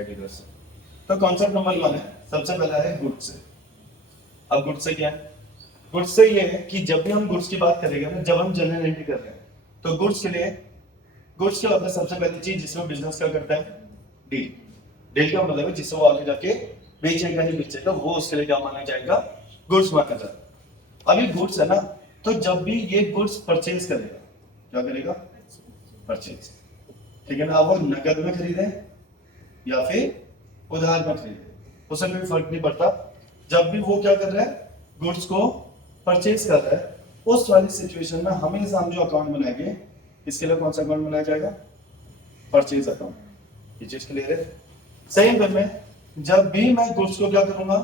Right इधर से। तो कॉन्सेप्ट नंबर 1 है, सबसे पहला है गुड्स से। अब गुड्स से क्या है? गुड्स से ये है कि जब भी हम गुड्स की बात करेंगे ना, जब हम जनरल एंट्री कर रहे हैं तो गुड्स के लिए, गुड्स के मतलब सबसे पहली चीज जिसमें बिजनेस क्या करता है, डील। डील का मतलब है जिससे वो आगे जाके बेचेगा ही बेचेगा, वो उसके लिए क्या माना जाएगा, गुड्स माना जाएगा। अभी गुड्स है ना, तो जब भी ये गुड्स परचेज करेगा, क्या करेगा, परचेज, ठीक है ना। अब वो नकद में खरीदे या फिर उधार में खरीदे, उससे कोई फर्क नहीं पड़ता। जब भी वो क्या कर रहा है, गुड्स को परचेज कर रहा है, उस वाली सिचुएशन में हमेशा हम जो अकाउंट बनाएंगे, इसके लिए कौन सा अकाउंट बनाया जाएगा, परचेज अकाउंट। ये चीज क्लियर है। सेम वे में जब भी मैं गुड्स को क्या करूंगा,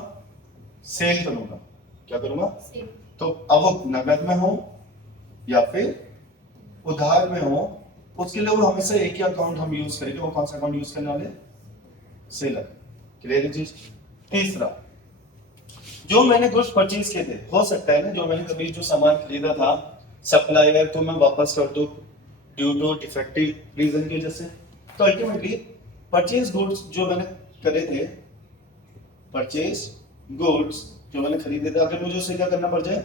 सेल करूंगा, क्या करूंगा, तो अब वो नकद में हो या फिर उधार में हो, उसके लिए वो हमेशा एक ही अकाउंट हम यूज करेंगे। वो कौन सा अकाउंट यूज करने वाले, सेलर। क्लियर है चीज। तीसरा, जो मैंने गुड्स परचेज किए थे, हो सकता है ना जो मैंने कभी जो सामान खरीदा था सप्लायर को मैं वापस कर दूं ड्यू टू डिफेक्टिव रीजन की वजह से। तो अल्टीमेटली परचेज गुड्स जो मैंने करे थे, परचेज गुड्स जो मैंने खरीदे थे, अगर मुझे उसे क्या करना पड़ जाए,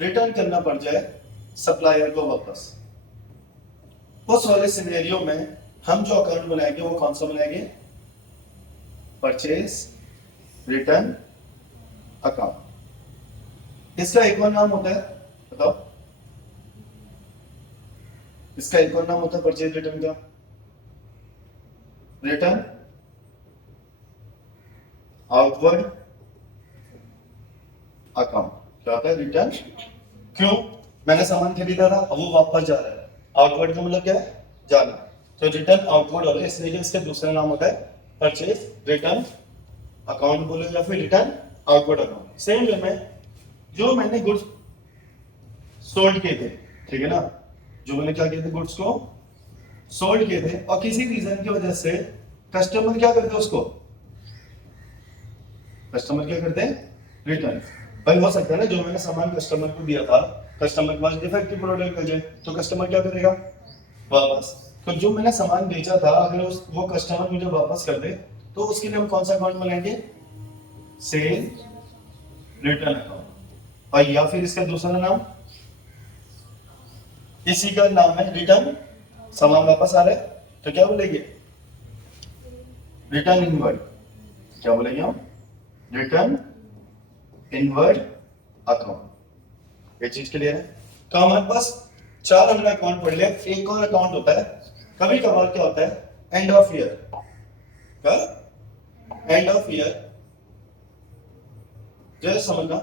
रिटर्न करना पड़ जाए सप्लायर को वापस, उस वाले सिनेरियो में हम जो अकाउंट बनाएंगे वो कौन सा बनाएंगे, परचेज रिटर्न अकाउंट। इसका एक और नाम होता है, बताओ, इसका एक और नाम होता है परचेज रिटर्न का, रिटर्न आउटवर्ड अकाउंट। क्या होता है, रिटर्न। क्यों, मैंने सामान खरीदा था, अब वो वापस जा रहा है, आउटवर्ड का मतलब क्या है, जाना, तो रिटर्न आउटवर्ड होता है, इसलिए इसका दूसरा नाम होता है परचेज रिटर्न अकाउंट बोलो या फिर return outward account. Same way में जो मैंने गुड्स सोल्ड किए थे, ठीक है ना, जो मैंने क्या किए थे, गुड्स को सोल्ड किए थे और किसी रीजन की वजह से कस्टमर क्या करते हैं, उसको कस्टमर क्या करते हैं, रिटर्न। भाई हो सकता है ना जो मैंने सामान कस्टमर को दिया था, कस्टमर के पास डिफेक्टिव प्रोडक्ट आ जाए, तो कस्टमर क्या करेगा, वापस। तो जो मैंने सामान बेचा था, अगर वो कस्टमर मुझे वापस कर दे, तो उसके लिए हम कौन सा अकाउंट बनाएंगे, सेल रिटर्न अकाउंट। और या फिर इसका दूसरा नाम, इसी का नाम है रिटर्न, सामान वापस आ रहा है तो क्या बोलेंगे, रिटर्न इनवर्ड। क्या बोलेंगे हम, रिटर्न इनवर्ड अकाउंट। ये चीज क्लियर है। तो हमारे पास 4 हमने अकाउंट पढ़ लिया। एक और अकाउंट होता है, कभी कभार क्या होता है, एंड ऑफ ईयर का, एंड ऑफ ईयर जैसे समझना,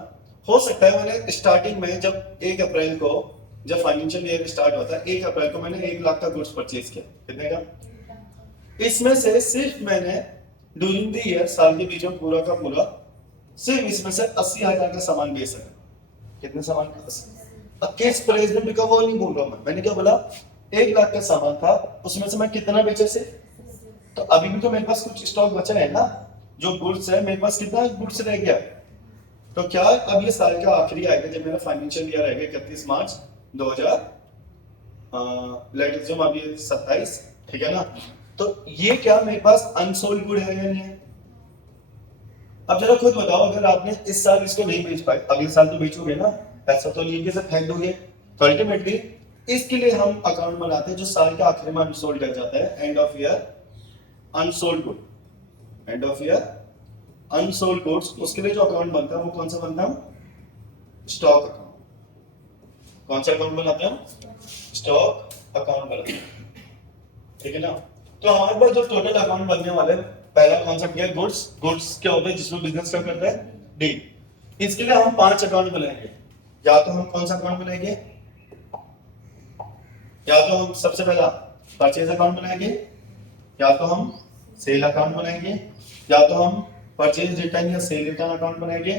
हो सकता है मैंने स्टार्टिंग में जब 1 अप्रैल को, जब फाइनेंशियल ईयर स्टार्ट होता है 1 अप्रैल को मैंने 1 लाख का गुड्स परचेज किया, कितने का, इसमें से सिर्फ मैंने ड्यूरिंग द ईयर, साल के बीच में पूरा का पूरा, सिर्फ इसमें से 80,000 का सामान बेच सका। कितने सामान का, 80। अब किस प्राइस में बिका वो नहीं बोल रहा हूं मैंने क्या बोला, 1 लाख का सामान था, उसमें से मैं कितना बेचा से, तो अभी भी तो मेरे पास कुछ स्टॉक बचा है ना, जो गुड्स है मेरे पास, कितना गुड्स रह गया। तो क्या अब ये साल का आखिरी आएगा, जब मेरा फाइनेंशियल ईयर आएगा 31 मार्च 2000, लेट अस अभी 27, ठीक है ना, तो ये क्या मेरे पास अनसोल्ड गुड है या नहीं है। अब जरा खुद बताओ, अगर आपने इस साल इसको नहीं बेच पाए, अगले साल तो बेचोगे ना, ऐसा तो नहीं है कि सब फेंक दोगे। तो अल्टीमेटली इसके लिए हम अकाउंट बनाते हैं जो साल के आखिर में अनसोल्ड रह जाता है, end of year unsold good, end of year unsold goods. उसके लिए जो अकाउंट बनता है वो कौन सा बनता है, स्टॉक अकाउंट। कौन सा अकाउंट बनाते हैं, स्टॉक अकाउंट बनाते हैं, ठीक है ना। तो हमारे पास जो टोटल अकाउंट बनने वाले, पहला कॉन्सेप्ट क्या है, गुड्स। गुड्स क्या होता है, जिसमें बिजनेस क्या करता है, डील। इसके लिए हम 5 अकाउंट बनाएंगे। या तो हम कौन सा अकाउंट बनाएंगे, या तो हम सबसे पहला परचेज अकाउंट बनाएंगे, या तो हम सेल अकाउंट बनाएंगे, या तो हम परचेज रिटर्न या सेल रिटर्न अकाउंट बनाएंगे,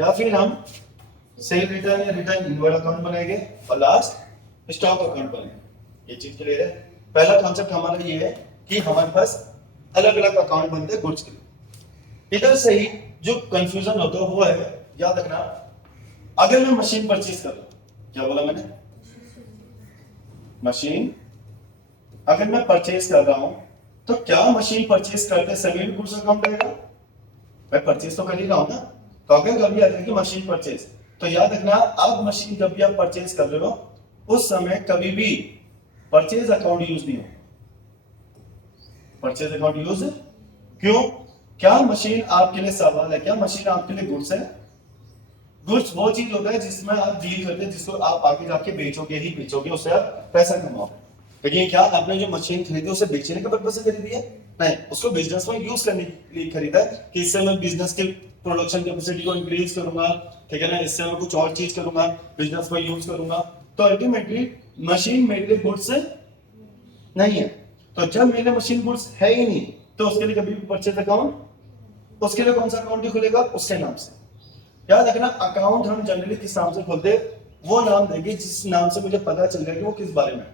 या फिर हम सेल रिटर्न या रिटर्न इनवर्ड अकाउंट बनाएंगे, और लास्ट स्टॉक अकाउंट बनाएंगे। ये चीज क्लियर है। पहला कॉन्सेप्ट हमारा ये है कि हमारे पास अलग अलग अकाउंट बनते हैं गुड्स के। इधर से ही जो कंफ्यूजन होता है वो है, याद रखना, अगर मैं मशीन परचेज कर रहा हूं, क्या बोला मैंने, मशीन अगर मैं परचेज कर रहा हूं, तो क्या मशीन परचेज करते समय भी गुड्स अकाउंट आएगा? मैं परचेज तो कर ही रहा हूं ना, तो अगर कभी आ जाएगी मशीन परचेज, तो याद रखना अब मशीन जब भी आप परचेज कर रहे हो उस समय कभी भी परचेज अकाउंट यूज नहीं हो। परचेज अकाउंट यूज क्यों? क्या मशीन आपके लिए सवाल है? क्या मशीन आपके लिए गुड्स है? गुड्स वो चीज होता है जिसमें आप डील करते हैं, जिसको आप आगे जाके बेचोगे ही बेचोगे, उससे आप पैसा कमाओगे। लेकिन क्या आपने जो मशीन खरीदी उसे बेचने के पर्पज से खरीदी है? नहीं, उसको बिजनेस में यूज करने के लिए खरीदा है कि इससे मैं बिजनेस की प्रोडक्शन कैपेसिटी को इंक्रीज करूंगा, ठीक है ना, इससे मैं कुछ और चीज करूंगा, बिजनेस में यूज करूंगा। तो अल्टीमेटली मशीन मेरे लिए गुड्स नहीं है। तो जब मेरे मशीन गुड्स है ही नहीं तो उसके लिए कभी भी परचेज अकाउंट, उसके लिए कौन सा अकाउंट खुलेगा? उसके नाम से। याद रखना अकाउंट हम जनरली किस नाम से खोलते हैं? वो नाम देंगे जिस नाम से मुझे पता चल जाए कि वो किस बारे में है।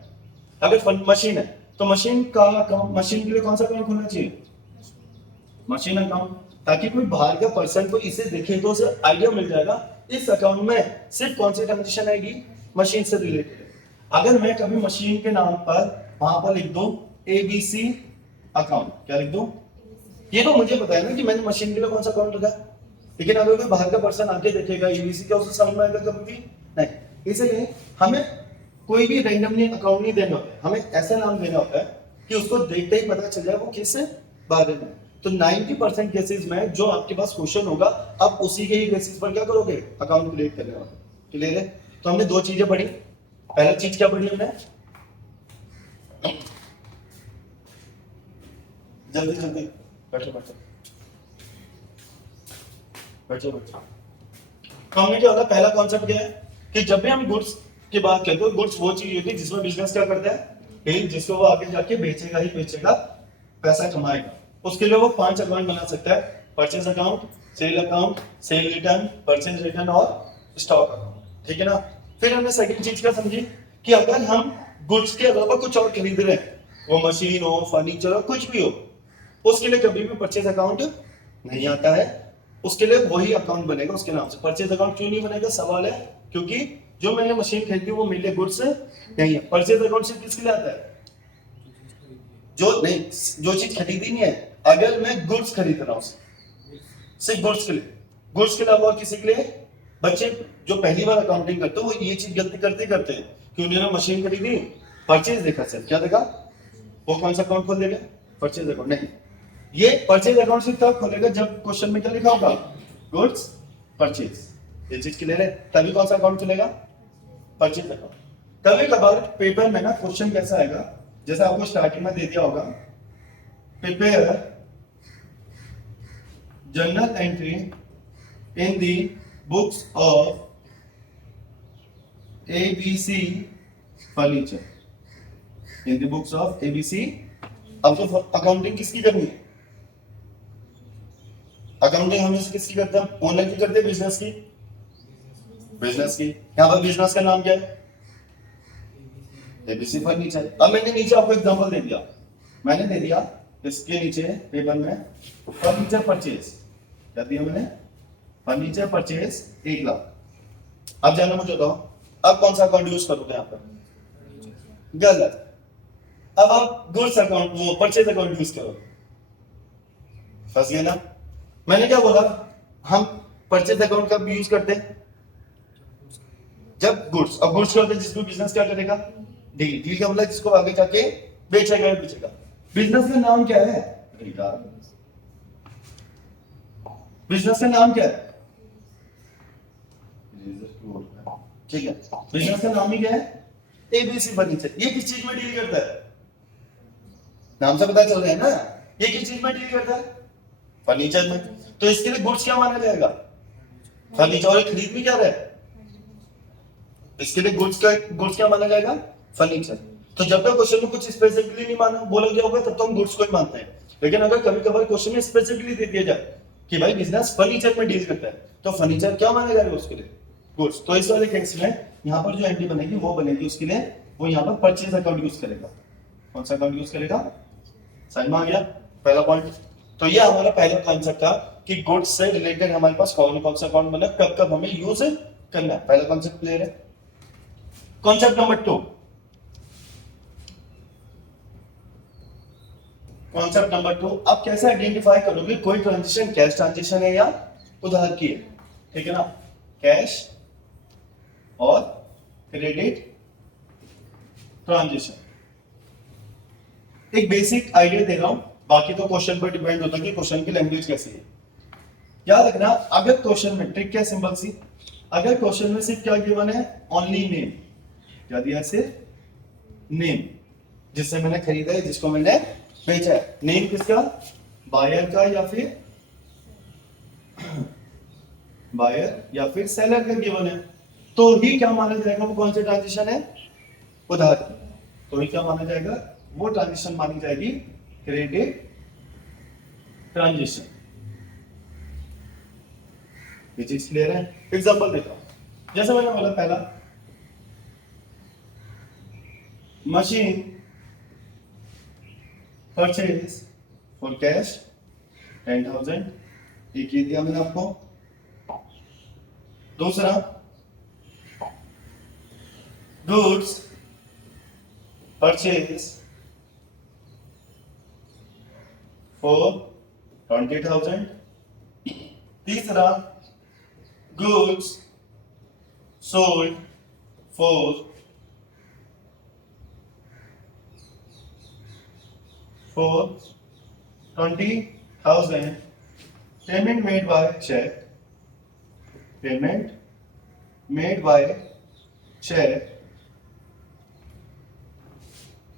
अगर मशीन है तो मशीन का अकाउंट, मशीन के लिए कौन सा अकाउंट खोलना चाहिए? मशीन अकाउंट, ताकि कोई बाहर का पर्सन को इसे देखे तो उसे आइडिया मिल जाएगा इस अकाउंट में सिर्फ कौन सी ट्रांजेक्शन आएगी, मशीन से रिलेटेड। अगर मैं कभी मशीन के नाम पर वहां पर लिख दूं एबीसी अकाउंट, क्या लिख दूं? ये तो मुझे पता है ना कि मैंने मशीन के लिए कौन सा अकाउंट रखा है, लेकिन अगर कोई बाहर का पर्सन आके देखेगा एबीसी, क्या उसे समझ में आएगा कभी भी? नहीं। इसलिए हमें कोई भी रैंडमली अकाउंट नहीं देना होता है, हमें ऐसा नाम देना होता है कि उसको देखते ही पता चल जाए वो किस बारे में। तो 90% केसेस में जो आपके पास क्वेश्चन होगा आप उसी के ही बेसिस पर क्या करोगे? अकाउंट क्रिएट कर रहे हो। क्लियर है? तो हमने दो चीजें पढ़ी। पहला चीज क्या पढ़ी हमने? जल्दी जल्दी बैठो बैठो बैठो बैठो। तो हमने क्या होता है, पहला कॉन्सेप्ट क्या है कि जब भी हम गुड्स की बात करते हैं, गुड्स वो चीज होती है जिसमें बिजनेस क्या करता है, जिसको वो आगे जाके बेचेगा ही बेचेगा, पैसा कमाएगा। उसके लिए वो 5 अकाउंट बना सकता है, purchase account, sale account, cell return, purchase return और स्टॉक अकाउंट। ठीक है ना? फिर हमने सेकंड चीज क्या समझी कि अगर हम गुड्स के अलावा कुछ और खरीद रहे हैं, वो मशीन हो, फर्नीचर हो, कुछ भी हो, उसके लिए कभी भी परचेज अकाउंट नहीं आता है। उसके लिए वही अकाउंट बनेगा उसके नाम से। परचेज अकाउंट क्यों नहीं बनेगा? सवाल है क्योंकि जो मैंने मशीन खरीदी वो मेरे लिए गुड्स नहीं है। परचेज अकाउंट सिर्फ किसके लिए आता है? जो नहीं, जो चीज खरीदी नहीं है। अगर मैं गुड्स खरीद रहा हूं सिर्फ गुड्स के लिए, गुड्स के अलावा और किसी के लिए, बच्चे जो पहली बार अकाउंटिंग करते हैं वो ये चीज गलती करते हैं कि उन्होंने मशीन खरीदी, परचेज देखा, सिर्फ क्या देखा, वो कौन सा अकाउंट खोल देगा? Purchase account. नहीं, ये परचेज अकाउंट सिर्फ तब खोलेगा जब क्वेश्चन में क्या लिखा होगा? Goods purchase. ये चीज क्लियर है? तभी कौन सा अकाउंट खुलेगा? Purchase account. कभी कभार पेपर में ना क्वेश्चन कैसा आएगा, जैसे आपको स्टार्टिंग में दे दिया होगा, prepare journal entry in the books of ABC furniture, in the books of ABC। अब तो अकाउंटिंग किसकी करनी है? अकाउंटिंग हमेशा किसकी करते हैं? ओनर की करते हैं, बिजनेस की? बिजनेस की। यहाँ पर बिजनेस का नाम क्या है? ABC furniture. अब मैंने नीचे आपको एग्जांपल दे दिया, मैंने दे दिया इसके नीचे पेपर में फर्नीचर परचेज, क्या दिया मैंने? Furniture purchase 1 lakh. अब जानना मुझे बताओ, अब कौन सा अकाउंट यूज करोगे यहाँ पर? गलत। अब आप गुड्स अकाउंट, वो परचेज अकाउंट यूज करो। फंस गए ना? मैंने क्या बोला, हम परचेज अकाउंट कब यूज करते हैं? जब गुड्स। अब गुड्स क्या होता है? जिसको बिजनेस क्या करेगा? डील। डील का मतलब जिसको आगे जाके बेचेगा बेचेगा। बिजनेस का नाम क्या है? बिजनेस का नाम क्या है? ठीक है, बिजनेस का नाम ही क्या है? ABC furniture. ये किस चीज में डील करता है? नाम से पता चल रहा है ना, ये किस चीज में डील करता है? फर्नीचर में। तो इसके लिए गुड्स क्या माना जाएगा? फर्नीचर। और खरीद भी क्या रहा है? इसके लिए गुड्स क्या माना जाएगा? फर्नीचर। तो जब तक क्वेश्चन में कुछ स्पेसिफिकली नहीं माना बोला गया होगा तब तो हम गुड्स को ही मानते हैं। लेकिन अगर कभी कभार क्वेश्चन में स्पेसिफिकली दे दिया जाए कि भाई बिजनेस फर्नीचर में डील करता है, तो फर्नीचर क्या माना जाएगा उसके लिए? गुड्स। तो इस वाले केस में यहाँ पर जो एंट्री बनेगी वो बनेगी उसके लिए, वो यहाँ पर परचेज अकाउंट यूज करेगा। कौन सा अकाउंट यूज करेगा? समझ में आ गया पहला पॉइंट? तो ये हमारा पहला कॉन्सेप्ट था कि गुड्स से रिलेटेड हमारे पास कौन कौन सा अकाउंट बना, कब कब हमें यूज करना है। पहला कॉन्सेप्ट क्लियर है? कॉन्सेप्ट नंबर 2, कॉन्सेप्ट नंबर 2, अब कैसे आइडेंटिफाई करोगे कोई ट्रांजिशन कैश ट्रांजिशन है या उधार की है, ठीक है ना, कैश और क्रेडिट ट्रांजिशन। एक बेसिक आइडिया दे रहा हूं, बाकी तो क्वेश्चन पर डिपेंड होता है कि क्वेश्चन की लैंग्वेज कैसी है। याद रखना, अगर क्वेश्चन में ट्रिक क्या सिंपल सी, अगर क्वेश्चन में सिर्फ क्या गिवन है, ओनली नेम, क्या दिया सिर्फ नेम, जिससे मैंने खरीदा है, जिसको मैंने बेचा है, नेम किसका, बायर का या फिर सेलर का गिवन है, तो ही क्या माना जाएगा, वो कौन सी ट्रांजिशन है, उधार की, तो ही क्या माना जाएगा, वो ट्रांजिशन मानी जाएगी क्रेडिट ट्रांजिशन। ये चीज क्लियर है। एग्जांपल देता हूं, जैसे मैंने बोला पहला, मशीन परचेज फॉर कैश 10,000, एक ये दिया मैंने आपको। दूसरा, गुड्स परचेज फॉर 20,000। तीसरा, goods sold for 20,000, payment made by cheque, payment made by cheque.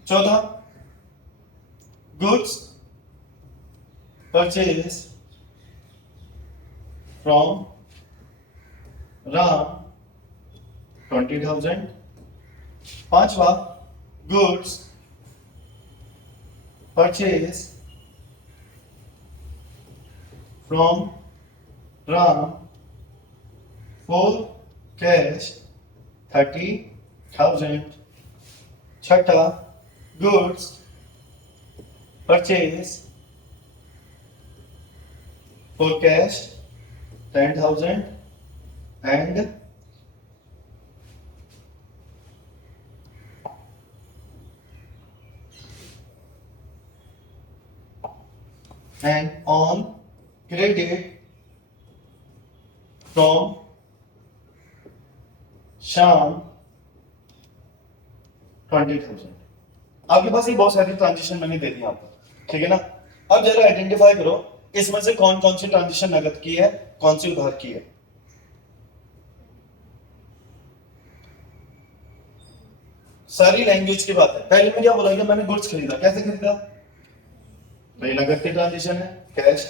चौथा, गुड्स परचेज फ्रॉम राम 20,000। पांचवा, goods purchase from Ram for cash 30,000। छठा, goods purchase for cash 10,000 and on credit from शाम 20,000। आपके पास ये बहुत सारी ट्रांजिशन मैंने दे दी आपको, ठीक है ना। अब जरा आइडेंटिफाई करो इसमें से कौन कौन सी ट्रांजिशन नगद की है, कौन सी उधार की है। सारी लैंग्वेज की बात है। पहले में क्या बोला कि मैंने गुड्स खरीदा, कैसे खरीदा, तो ये नगद की ट्रांजिशन है, कैश।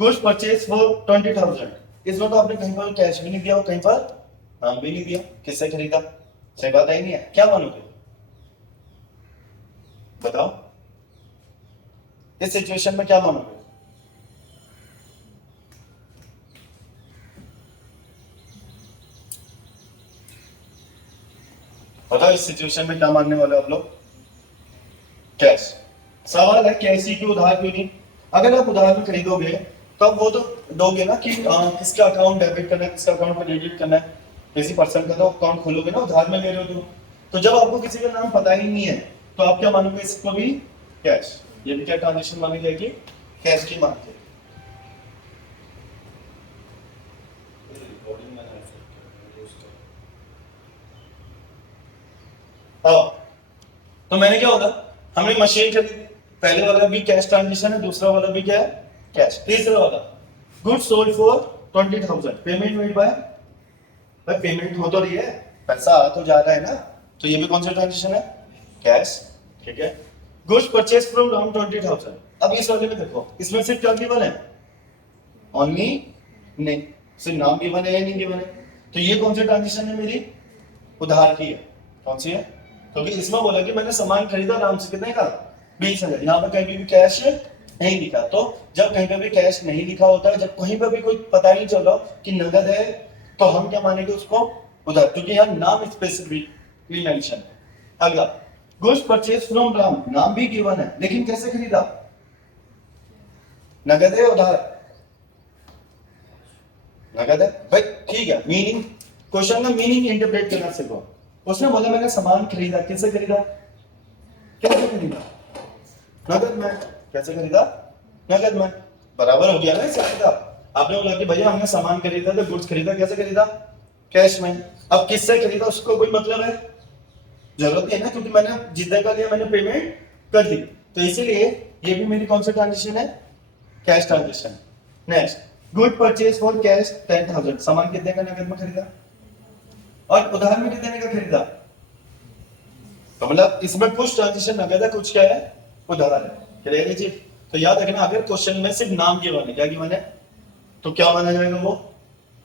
गुड्स परचेज फॉर 20,000, इसमें तो आपने कहीं पर कैश भी नहीं दिया और कहीं पर नाम भी नहीं दिया, किससे खरीदा, सही बात है नहीं है, क्या मानोगे, बताओ इस सिचुएशन में क्या मानोगे। बताओ इस सिचुएशन में क्या मानने वाले आप लोग, कैश। सवाल है कैश ही क्यों, उधार क्यों नहीं। अगर आप उधार में खरीदोगे तो आप वो तो दोगे ना कि किसका अकाउंट डेबिट करना है, किसका अकाउंट क्रेडिट करना है, किसी पर्सन का तो अकाउंट खोलोगे ना, उधार में ले रहे हो तो जब आपको किसी का नाम पता ही नहीं है तो आप क्या मानोगे, इसको भी कैश, ये भी क्या ट्रांजेक्शन मानी जाएगी, कैश की मान के। तो मैंने क्या होगा, हमने मशीन खरीदी, पहले वाला भी कैश ट्रांजेक्शन है, दूसरा वाला भी क्या है, कैश। तीसरा वाला, goods sold for 20,000, payment made bye, भाई पेमेंट हो तो रही है, पैसा आ तो जा रहा है ना, तो ये भी कौन सा ट्रांजेक्शन है, कैश, ठीक है। गुड्स परचेज फ्रॉम राम 20,000, अब इस वाले में देखो, इसमें सिर्फ क्या गिवन है, ओनली नहीं, सिर्फ नाम गिवन है या नहीं गिवन है, तो ये कौन सी ट्रांजेक्शन है मेरी, उधार की है, कौन सी है, क्योंकि इसमें बोला कि मैंने सामान खरीदा राम से, कितने का, 20,000। यहाँ पर कहीं भी कैश नहीं लिखा, तो जब कहीं पे भी कैश नहीं लिखा होता है, जब कहीं पे भी कोई पता नहीं चल रहा कि नगद है, तो हम क्या मानेंगे उसको, उधार, क्योंकि यहाँ नाम स्पेसिफिकली मेंशन है। अगला, गुड्स परचेज फ्रॉम राम, नाम भी गिवन है, लेकिन कैसे खरीदा, नगद है उधार, नगद है, भाई ठीक है। मीनिंग, क्वेश्चन का मीनिंग इंटरप्रेट करना सीखो। उसने बोला मैंने सामान खरीदा, किससे खरीदा, कैसे खरीदा, नगद में, कैसे खरीदा? नकद में। बराबर हो गया ना इसका मतलब। आपने बोला कि भैया हमने सामान खरीदा तो गुड्स खरीदा, कैसे खरीदा? कैश में। अब किससे खरीदा उसको कोई मतलब है? जरूरत है ना, क्योंकि मैंने जितने का लिया मैंने पेमेंट कर दी, तो इसीलिए ये भी मेरी कौन सा ट्रांजेक्शन है? Cash transaction. Next, good purchase for cash 10,000, सामान कितने का नकद में खरीदा और उधार में कितने का खरीदा? तो मतलब इसमें कुछ ट्रांजेक्शन नकद है, कुछ क्या है? उधार है। क्लियर है जी? तो याद रखना, अगर क्वेश्चन में सिर्फ नाम के माने, क्या की माने, तो क्या माना जाएगा? वो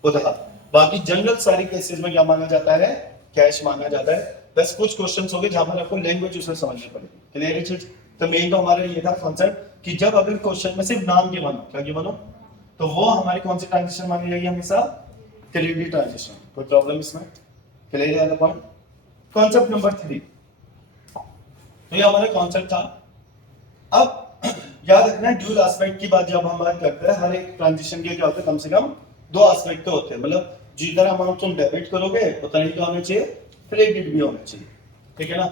उधार। बाकी जनरल सारी केसेस में क्या माना जाता है? कैश माना जाता है। बस कुछ क्वेश्चंस होंगे जहां पर आपको लैंग्वेज उसे समझनी पड़ेगी। क्लियर है चीज? तो मेन तो हमारा ये था कॉन्सेप्ट कि जब अगर क्वेश्चन में सिर्फ नाम के मानो, क्या की मानो, तो वो हमारी कौन सी ट्रांजेक्शन मानी जाएगी? हमेशा क्रेडिट ट्रांजेक्शन। कोई प्रॉब्लम इसमें? क्लियर है? पॉइंट। कॉन्सेप्ट नंबर 3, तो ये हमारा कॉन्सेप्ट था। अब याद रखना, ड्यूल एस्पेक्ट की बात जब हम बात करते हैं, हर एक ट्रांजिशन के क्या होते हैं? कम से कम दो एस्पेक्ट तो होते हैं। मतलब जितना अमाउंट तुम डेबिट करोगे उतना ही क्या होना चाहिए? क्रेडिट भी होना चाहिए। ठीक है ना?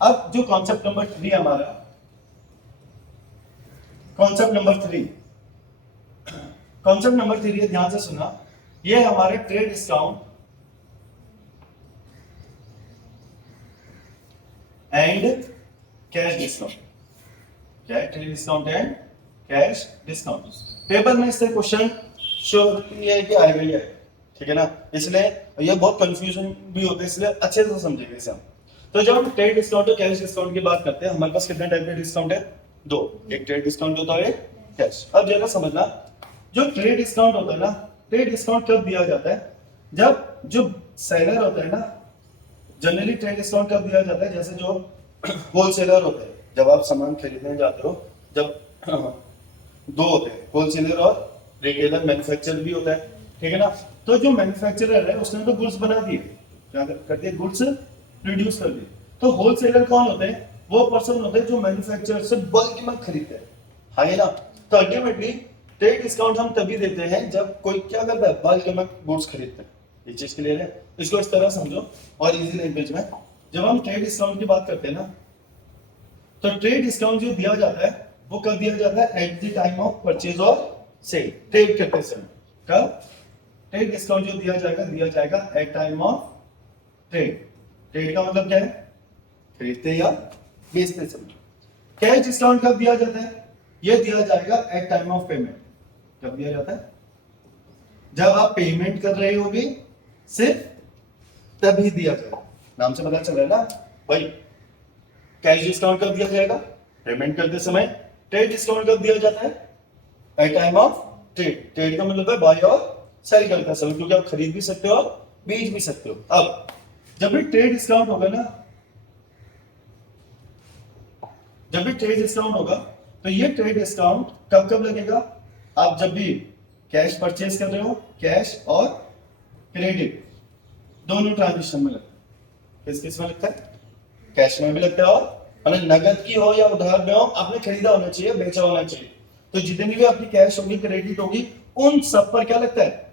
अब जो कॉन्सेप्ट नंबर 3 हमारा, कॉन्सेप्ट नंबर 3, कॉन्सेप्ट नंबर 3 है, ध्यान से सुना, ये हमारे trade discount and cash discount. क्या है? Trade discount and cash discount. Paper में इससे क्वेश्चन श्योर है कि आएगा ही है। ठीक है ना? इसलिए ये बहुत कंफ्यूजन भी होता है, इसलिए अच्छे से समझेंगे इसे हम। तो जब हम ट्रेड डिस्काउंट और कैश डिस्काउंट की बात करते हैं, हमारे पास कितने टाइप के डिस्काउंट है? दो। एक ट्रेड डिस्काउंट होता है, कैश। अब जरा समझना, जो ट्रेड डिस्काउंट होता है ना, ट्रेड डिस्काउंट कब दिया जाता है? जब जो सेलर होता है ना, जनरली ट्रेड डिस्काउंट कब दिया जाता है? जैसे जो होलसेलर होते हैं, जब आप सामान खरीदने जाते हो, जब दो होते हैं, होलसेलर और रिटेलर, मैन्युफैक्चरर भी होता है। ठीक है ना? तो जो मैन्युफैक्चरर है उसने तो गुड्स बना दिए, क्या कर दिए? गुड्स प्रोड्यूस कर दिए। तो होलसेलर कौन होते हैं? वो पर्सन होते हैं जो मैन्युफैक्चरर से बल्क में खरीदते हैं। हाँ है ना? तो अल्टीमेटली ट्रेड डिस्काउंट हम तभी देते हैं जब कोई क्या करता है? बल्क में गुड्स खरीदते हैं। ये चीज क्लियर है? इसको इस तरह समझो और इजी लैंग्वेज में, जब हम ट्रेड डिस्काउंट की बात करते हैं ना, तो ट्रेड डिस्काउंट जो दिया जाता है वो कब दिया जाता है? At the time of purchase और सेल, ट्रेड करते समय। कब? ट्रेड डिस्काउंट जो दिया जाएगा at time of trade. Trade का मतलब क्या है? खरीदते या बेचते समय। कैश डिस्काउंट कब दिया जाता है? यह दिया जाएगा एट टाइम ऑफ पेमेंट। कब दिया जाता है? जब आप पेमेंट कर रहे होगे, सिर्फ तभी दिया जाएगा। नाम से पता चल रहा है ना भाई। कैश डिस्काउंट कब दिया जाएगा? पेमेंट करते समय। ट्रेड डिस्काउंट कब दिया जाता है? At time of trade. Trade का मतलब है बाय और सेल करते समय, क्योंकि आप खरीद भी सकते हो, बेच भी सकते हो। अब जब भी ट्रेड डिस्काउंट होगा ना, जब भी ट्रेड डिस्काउंट होगा, तो ये ट्रेड डिस्काउंट कब कब लगेगा? आप जब भी कैश परचेज कर रहे हो, कैश और क्रेडिट दोनों ट्रांजेक्शन में लगता है। किस किस में लगता है? कैश में भी लगता है, और नगद की हो या उधार में हो, आपने खरीदा होना चाहिए, बेचा होना चाहिए। तो जितनी भी आपकी कैश होगी, क्रेडिट होगी, उन सब पर क्या लगता है?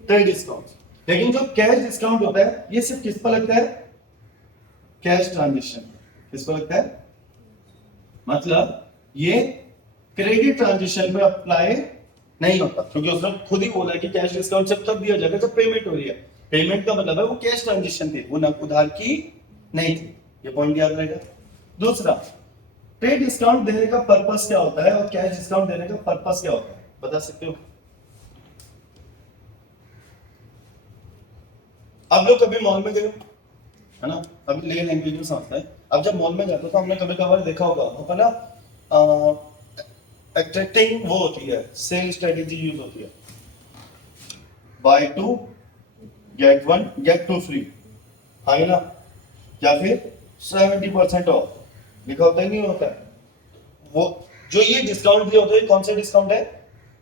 Trade discount. लेकिन जो कैश डिस्काउंट होता है, ये सिर्फ किस पर लगता है? Cash transaction. किस पर लगता है? मतलब ये क्रेडिट ट्रांजेक्शन में अप्लाई नहीं होता, क्योंकि उसने खुद ही बोला कि कैश डिस्काउंट सब तब दिया जाएगा जब पेमेंट हो रही है। पेमेंट का मतलब है वो कैश ट्रांजेक्शन थी, वो उधार की नहीं थी। ये पॉइंट याद रहेगा। दूसरा, ट्रेड डिस्काउंट देने का पर्पस क्या होता है और कैश डिस्काउंट देने का पर्पस क्या होता है? बता सकते हो? आप लोग कभी मॉल में गए हो, है ना? अभी ले लैंग्वेज में समझते हैं। अब जब मॉल में जाते हो तो हमने कभी कभार देखा होगा, तो ना अट्रैक्टिंग वो होती है, सेल स्ट्रेटेजी यूज होती है, buy two get one get two free, है ना? या फिर 70% ऑफ लिखा होता है, नहीं होता है? वो जो ये डिस्काउंट दिया होता है, कौन सा डिस्काउंट है?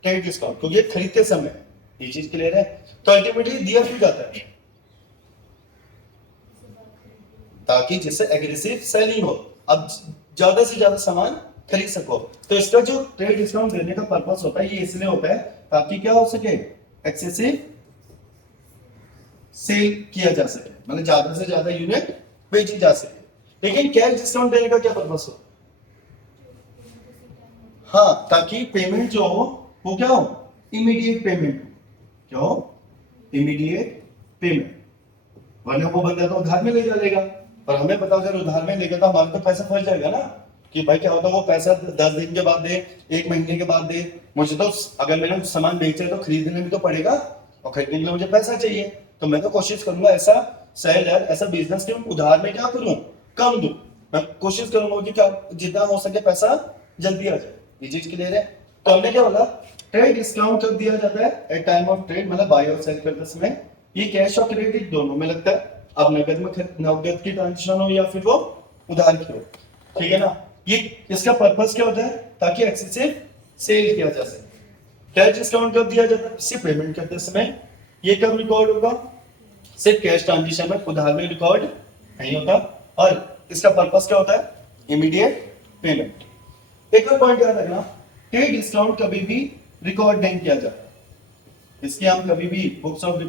ट्रेड डिस्काउंट, क्योंकि ये खरीदते समय। ये चीज क्लियर है? तो अल्टीमेटली दिया क्यों जाता है? ताकि जिससे एग्रेसिव सेलिंग हो, अब ज्यादा से ज्यादा सामान खरीद सको। तो इसका जो ट्रेड डिस्काउंट देने का पर्पस होता है, ये इसलिए होता है ताकि क्या हो सके? एक्सेसिव सेल किया जा सके, मतलब ज्यादा से ज्यादा यूनिट बेची जा सके। लेकिन कैश डिस्काउंट देने का क्या पर्पस हो? हाँ, ताकि पेमेंट जो हो वो क्या हो, इमीडिएट पेमेंट। क्या हो, इमीडिएट पेमेंट। वरना वो बंदा तो उधार में ले जा लेगा, पर हमें पता अगर उधार में लेगा तो हमारा तो पैसा फंस जाएगा ना, कि भाई क्या होता है वो पैसा 10 दिन के बाद दे, 1 महीने के बाद दे। मुझे तो अगर मैंने कुछ सामान बेचा है तो खरीदने भी तो पड़ेगा, और खरीदने के लिए मुझे पैसा चाहिए। तो मैं तो कोशिश करूंगा ऐसा सेलर, ऐसा बिजनेस कि उधार में क्या करूं, कम दूं। मैं कोशिश करूंगा कि क्या जितना हो सके पैसा जल्दी आ जाए। ये चीज क्लियर है। तो हमने क्या बोला, ट्रेड डिस्काउंट कब दिया जाता है, एट टाइम ऑफ ट्रेड, मतलब बाय और सेल करते समय। ये कैश और क्रेडिट दोनों में लगता है। अब नगद में नगद की ट्रांजेक्शन हो या फिर वो उधार की हो, ठीक है ना। ये इसका पर्पस क्या होता है, ताकि एक्सेसिव सेल किया जा सके। कैश डिस्काउंट कब दिया जाता है, सिर्फ पेमेंट करते समय। ये कब रिकॉर्ड होगा, सिर्फ कैश ट्रांजेक्शन में, उधार में रिकॉर्ड नहीं होता। और इसका पर्पस क्या होता है, इमीडिएट पेमेंट। एक और पॉइंट याद रखना, ट्रेड डिस्काउंट कभी भी रिकॉर्ड नहीं किया जाता, इसकी हम कभी भी बुक्स ऑफ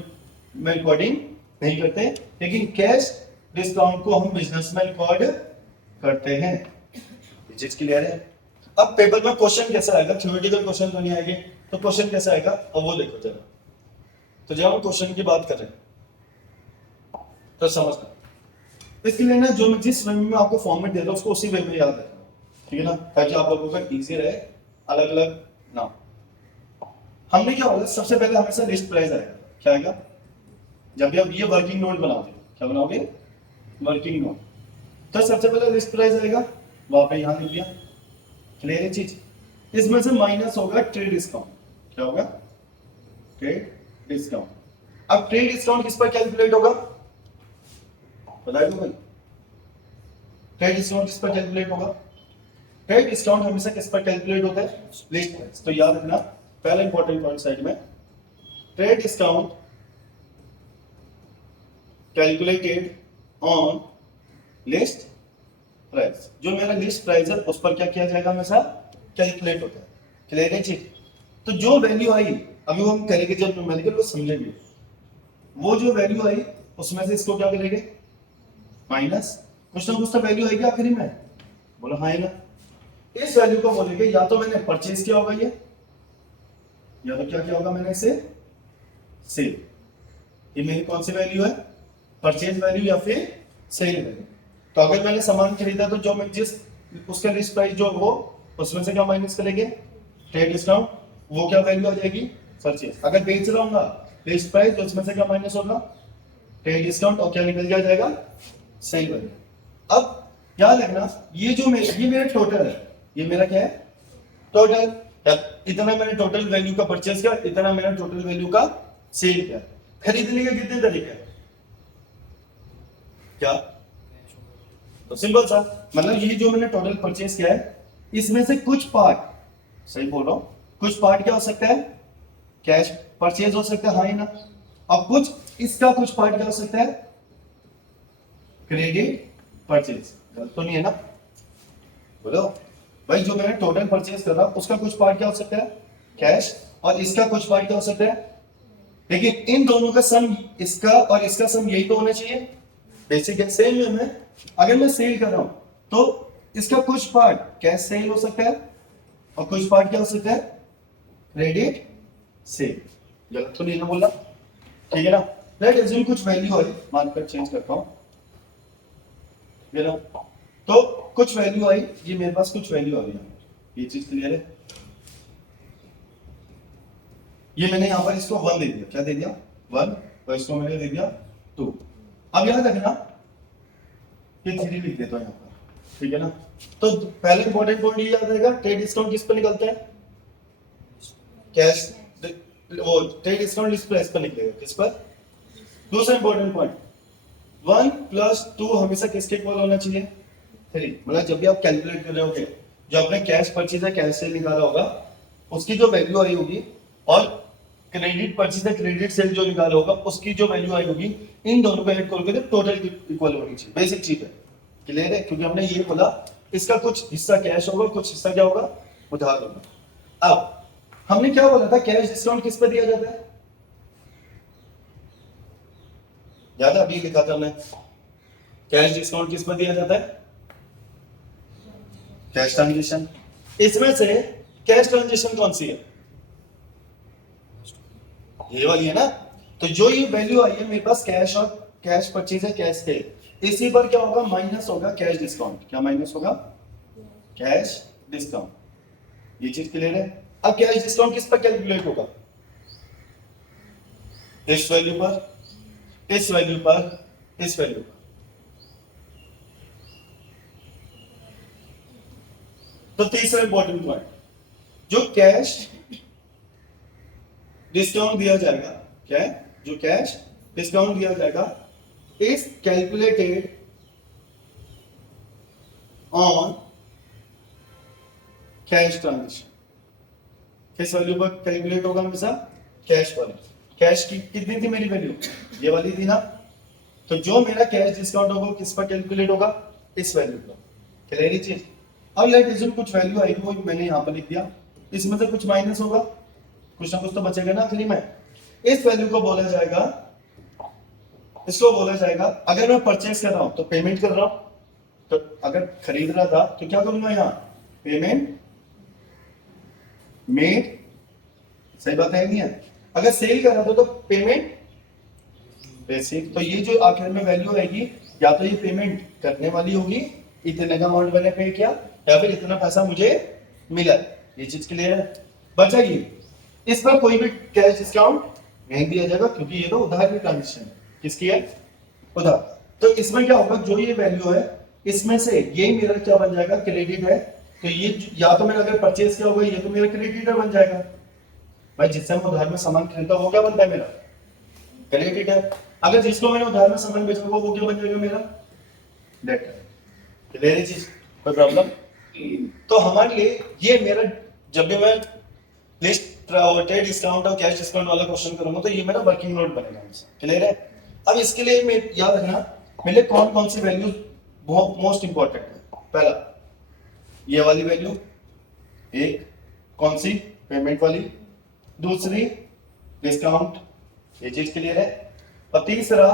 में रिकॉर्डिंग नहीं करते, लेकिन कैश डिस्काउंट को हम बिजनेस में रिकॉर्ड करते हैं। ये चीज क्लियर है। अब पेपर में क्वेश्चन कैसा आएगा, थ्योरेटिकल क्वेश्चन तो नहीं आएंगे, तो क्वेश्चन कैसा आएगा अब वो देखो जरा। तो जब हम क्वेश्चन की बात कर रहे हैं तो समझना, इसके लिए ना जो मैं जिस वे में आपको फॉर्मेट दे रहा हूं उसको उसी वे में याद रखना, ठीक है ना, ताकि आप लोगों का इजी रहे, अलग अलग ना। हमने क्या होगा, सबसे पहले हमेशा लिस्ट प्राइस आएगा। क्या आएगा, जब भी आप ये वर्किंग नोट बनाओगे, क्या बनाओगे, वर्किंग नोट, तो सबसे पहले लिस्ट प्राइस आएगा, वहां पे यहां लिख दिया। क्लियर है चीज। इसमें से माइनस होगा ट्रेड डिस्काउंट। क्या होगा, ट्रेड डिस्काउंट। अब ट्रेड डिस्काउंट किस पर कैलकुलेट होगा, बताइए भाई, ट्रेड डिस्काउंट किस पर कैलकुलेट होगा। ट्रेड डिस्काउंट हमेशा किस पर कैलकुलेट होता है, लिस्ट प्राइस। तो याद रखना पहला इंपॉर्टेंट पॉइंट साइड में, trade discount calculated on list price. जो मेरा लिस्ट प्राइस है उस पर क्या किया जाएगा, हमेशा कैलकुलेट होता है। क्लियर है चीज। तो जो वैल्यू आई, अभी वो हम करेंगे जब न्यूमेरिकल को समझेंगे, वो जो वैल्यू आई उसमें से इसको क्या करेंगे, माइनस, कुछ ना कुछ तो वैल्यू आएगी आखिरी में, बोलो हाँ है ना। इस वैल्यू को बोलेंगे या तो मैंने परचेज किया होगा ये, या तो क्या किया होगा मैंने इसे, सेल। ये मेरी कौन सी वैल्यू है, परचेज वैल्यू या फिर सेल वैल्यू। तो अगर मैंने सामान खरीदा तो जो मैं जिस उसका लिस्ट प्राइस जो हो उसमें से क्या माइनस करेंगे, ट्रेड डिस्काउंट, वो क्या वैल्यू आ जाएगी, परचेज। अगर बेच रहा हूँ लिस्ट प्राइस, तो उसमें से क्या माइनस होगा, ट्रेड डिस्काउंट, और क्या निकल जाएगा, सेल वैल्यू। अब याद रखना ये जो ये मेरा टोटल है, ये मेरा क्या है, टोटल। इतना मैंने टोटल वैल्यू का परचेज किया, इतना मैंने टोटल वैल्यू का सेल किया। खरीदने के कितने तरीके हैं, क्या, तो सिंपल सा, मतलब ये जो मैंने टोटल परचेज किया है इसमें से कुछ पार्ट, सही बोल रहा हूं, कुछ पार्ट क्या हो सकता है, कैश परचेज हो सकता है, हाँ ही ना। अब कुछ इसका कुछ पार्ट क्या हो सकता है, क्रेडिट परचेज। गलत तो नहीं है ना, बोलो भाई, जो मैंने टोटल परचेज कर रहा उसका कुछ पार्ट क्या हो सकता है, कैश, और इसका कुछ पार्ट क्या हो सकता है, लेकिन इन दोनों का सम, इसका और इसका सम यही तो होना चाहिए, बेसिक है। सेम वे में अगर मैं सेल कर रहा हूं तो इसका कुछ पार्ट कैश सेल हो सकता है और कुछ पार्ट क्या हो सकता है, क्रेडिट सेल। गलत तो नहीं ना बोला, ठीक है ना। लेट एज्यूम कुछ वैल्यू आई, मार्कर चेंज करता हूं, ये लो, तो कुछ वैल्यू आई, ये मेरे पास कुछ वैल्यू आ गई, ये चीज क्लियर है। ये मैंने यहां पर इसको 1 दे दिया, क्या दे दिया, 1, और इसको मैंने दे दिया 2। अब याद रखना ये 3 लिख देता हूं यहां पर, ठीक है ना। तो पहले इंपॉर्टेंट पॉइंट ये याद रहेगा, ट्रेड डिस्काउंट किस पर निकलता है, कैश, वो ट्रेड डिस्काउंट लिस्ट प्राइस पर निकलेगा, किस पर। दूसरा इंपॉर्टेंट पॉइंट, 1 + 2 हमेशा किसके इक्वल होना चाहिए, 3। मतलब जब भी आप कैलकुलेट कर रहे होगे, जो आपने कैश परचेज है कैश सेल निकाला होगा उसकी जो वैल्यू आई होगी, और क्रेडिट परचेज है क्रेडिट सेल जो निकाला होगा उसकी जो वैल्यू आई होगी, इन दोनों को ऐड करके टोटल इक्वल होनी चाहिए। बेसिक चीज है, क्लियर है, क्योंकि हमने ये बोला इसका कुछ हिस्सा कैश होगा, कुछ हिस्सा क्या होगा, उधार होगा। अब हमने क्या बोला था, कैश डिस्काउंट किस पर दिया जाता है, याद है, अभी लिखा था हमने, कैश डिस्काउंट किस पर दिया जाता है, कैश ट्रांजेक्शन। इसमें से कैश ट्रांजेक्शन कौन सी है? ये वाली है ना। तो जो ये वैल्यू आई है मेरे पास कैश और कैश परचेज है कैश पे, इसी पर क्या होगा माइनस होगा कैश डिस्काउंट। क्या माइनस होगा? Cash discount. ये चीज क्लियर है? अब कैश डिस्काउंट किस पर कैलकुलेट होगा? इस वैल्यू पर, इस वैल्यू पर, इस वैल्यू पर। तो तीसरा इंपॉर्टेंट पॉइंट, जो कैश डिस्काउंट दिया जाएगा, क्या है? जो कैश डिस्काउंट दिया जाएगा is calculated on cash transaction. किस वैल्यू पर कैलकुलेट होगा हमेशा? कैश वाली। कैश की कितनी थी मेरी वैल्यू? ये वाली थी ना। तो जो मेरा कैश डिस्काउंट होगा किस पर कैलकुलेट होगा? इस वैल्यू पर। क्लियर चीज? अब लेट अज्यूम कुछ वैल्यू आएगी, वो मैंने यहां पर लिख दिया, इसमें से कुछ माइनस होगा, कुछ ना कुछ तो बचेगा ना आखिरी में। इस वैल्यू को बोला जाएगा, इसको बोला जाएगा, अगर मैं परचेज कर रहा हूं तो पेमेंट कर रहा हूं, तो अगर खरीद रहा था तो क्या करूंगा यहां? Payment made. सही बात है नहीं है? अगर सेल कर रहा था तो पेमेंट बेसिक। तो ये जो आखिर में वैल्यू आएगी, या तो ये पेमेंट करने वाली होगी, इतने का अमाउंट मैंने पे किया, या फिर इतना पैसा मुझे मिला। ये चीज क्लियर है? बचा ये, इस पर कोई भी कैश डिस्काउंट नहीं दिया जाएगा, क्योंकि ये तो उधार की ट्रांजेक्शन है। किसकी है? उधार। तो इसमें क्या होगा, जो ये वैल्यू है इसमें से ये मेरा क्या बन जाएगा? क्रेडिट है। तो ये या तो मैंने अगर परचेज किया होगा, ये तो मेरा क्रेडिटर बन जाएगा। भाई जिससे मैं उधार में सामान खरीदता हूं वो क्या बनता है मेरा? क्रेडिट है। अगर जिसको मैंने उधार में सामान बेचा होगा वो क्या बन जाएगा मेरा? डेटर। क्लियर है चीज? कोई प्रॉब्लम? तो हमारे लिए ये मेरा, जब भी मैं लिस्ट ट्रेड डिस्काउंट और कैश डिस्काउंट वाला क्वेश्चन करूंगा तो ये मेरा वर्किंग नोट बनेगा। क्लियर है? अब इसके लिए मैं याद रखना मेरे लिए कौन कौन सी वैल्यूज बहुत मोस्ट इंपॉर्टेंट है। पहला ये वाली वैल्यू, एक कौन सी? पेमेंट वाली। दूसरी डिस्काउंट। ये चीज क्लियर है? और तीसरा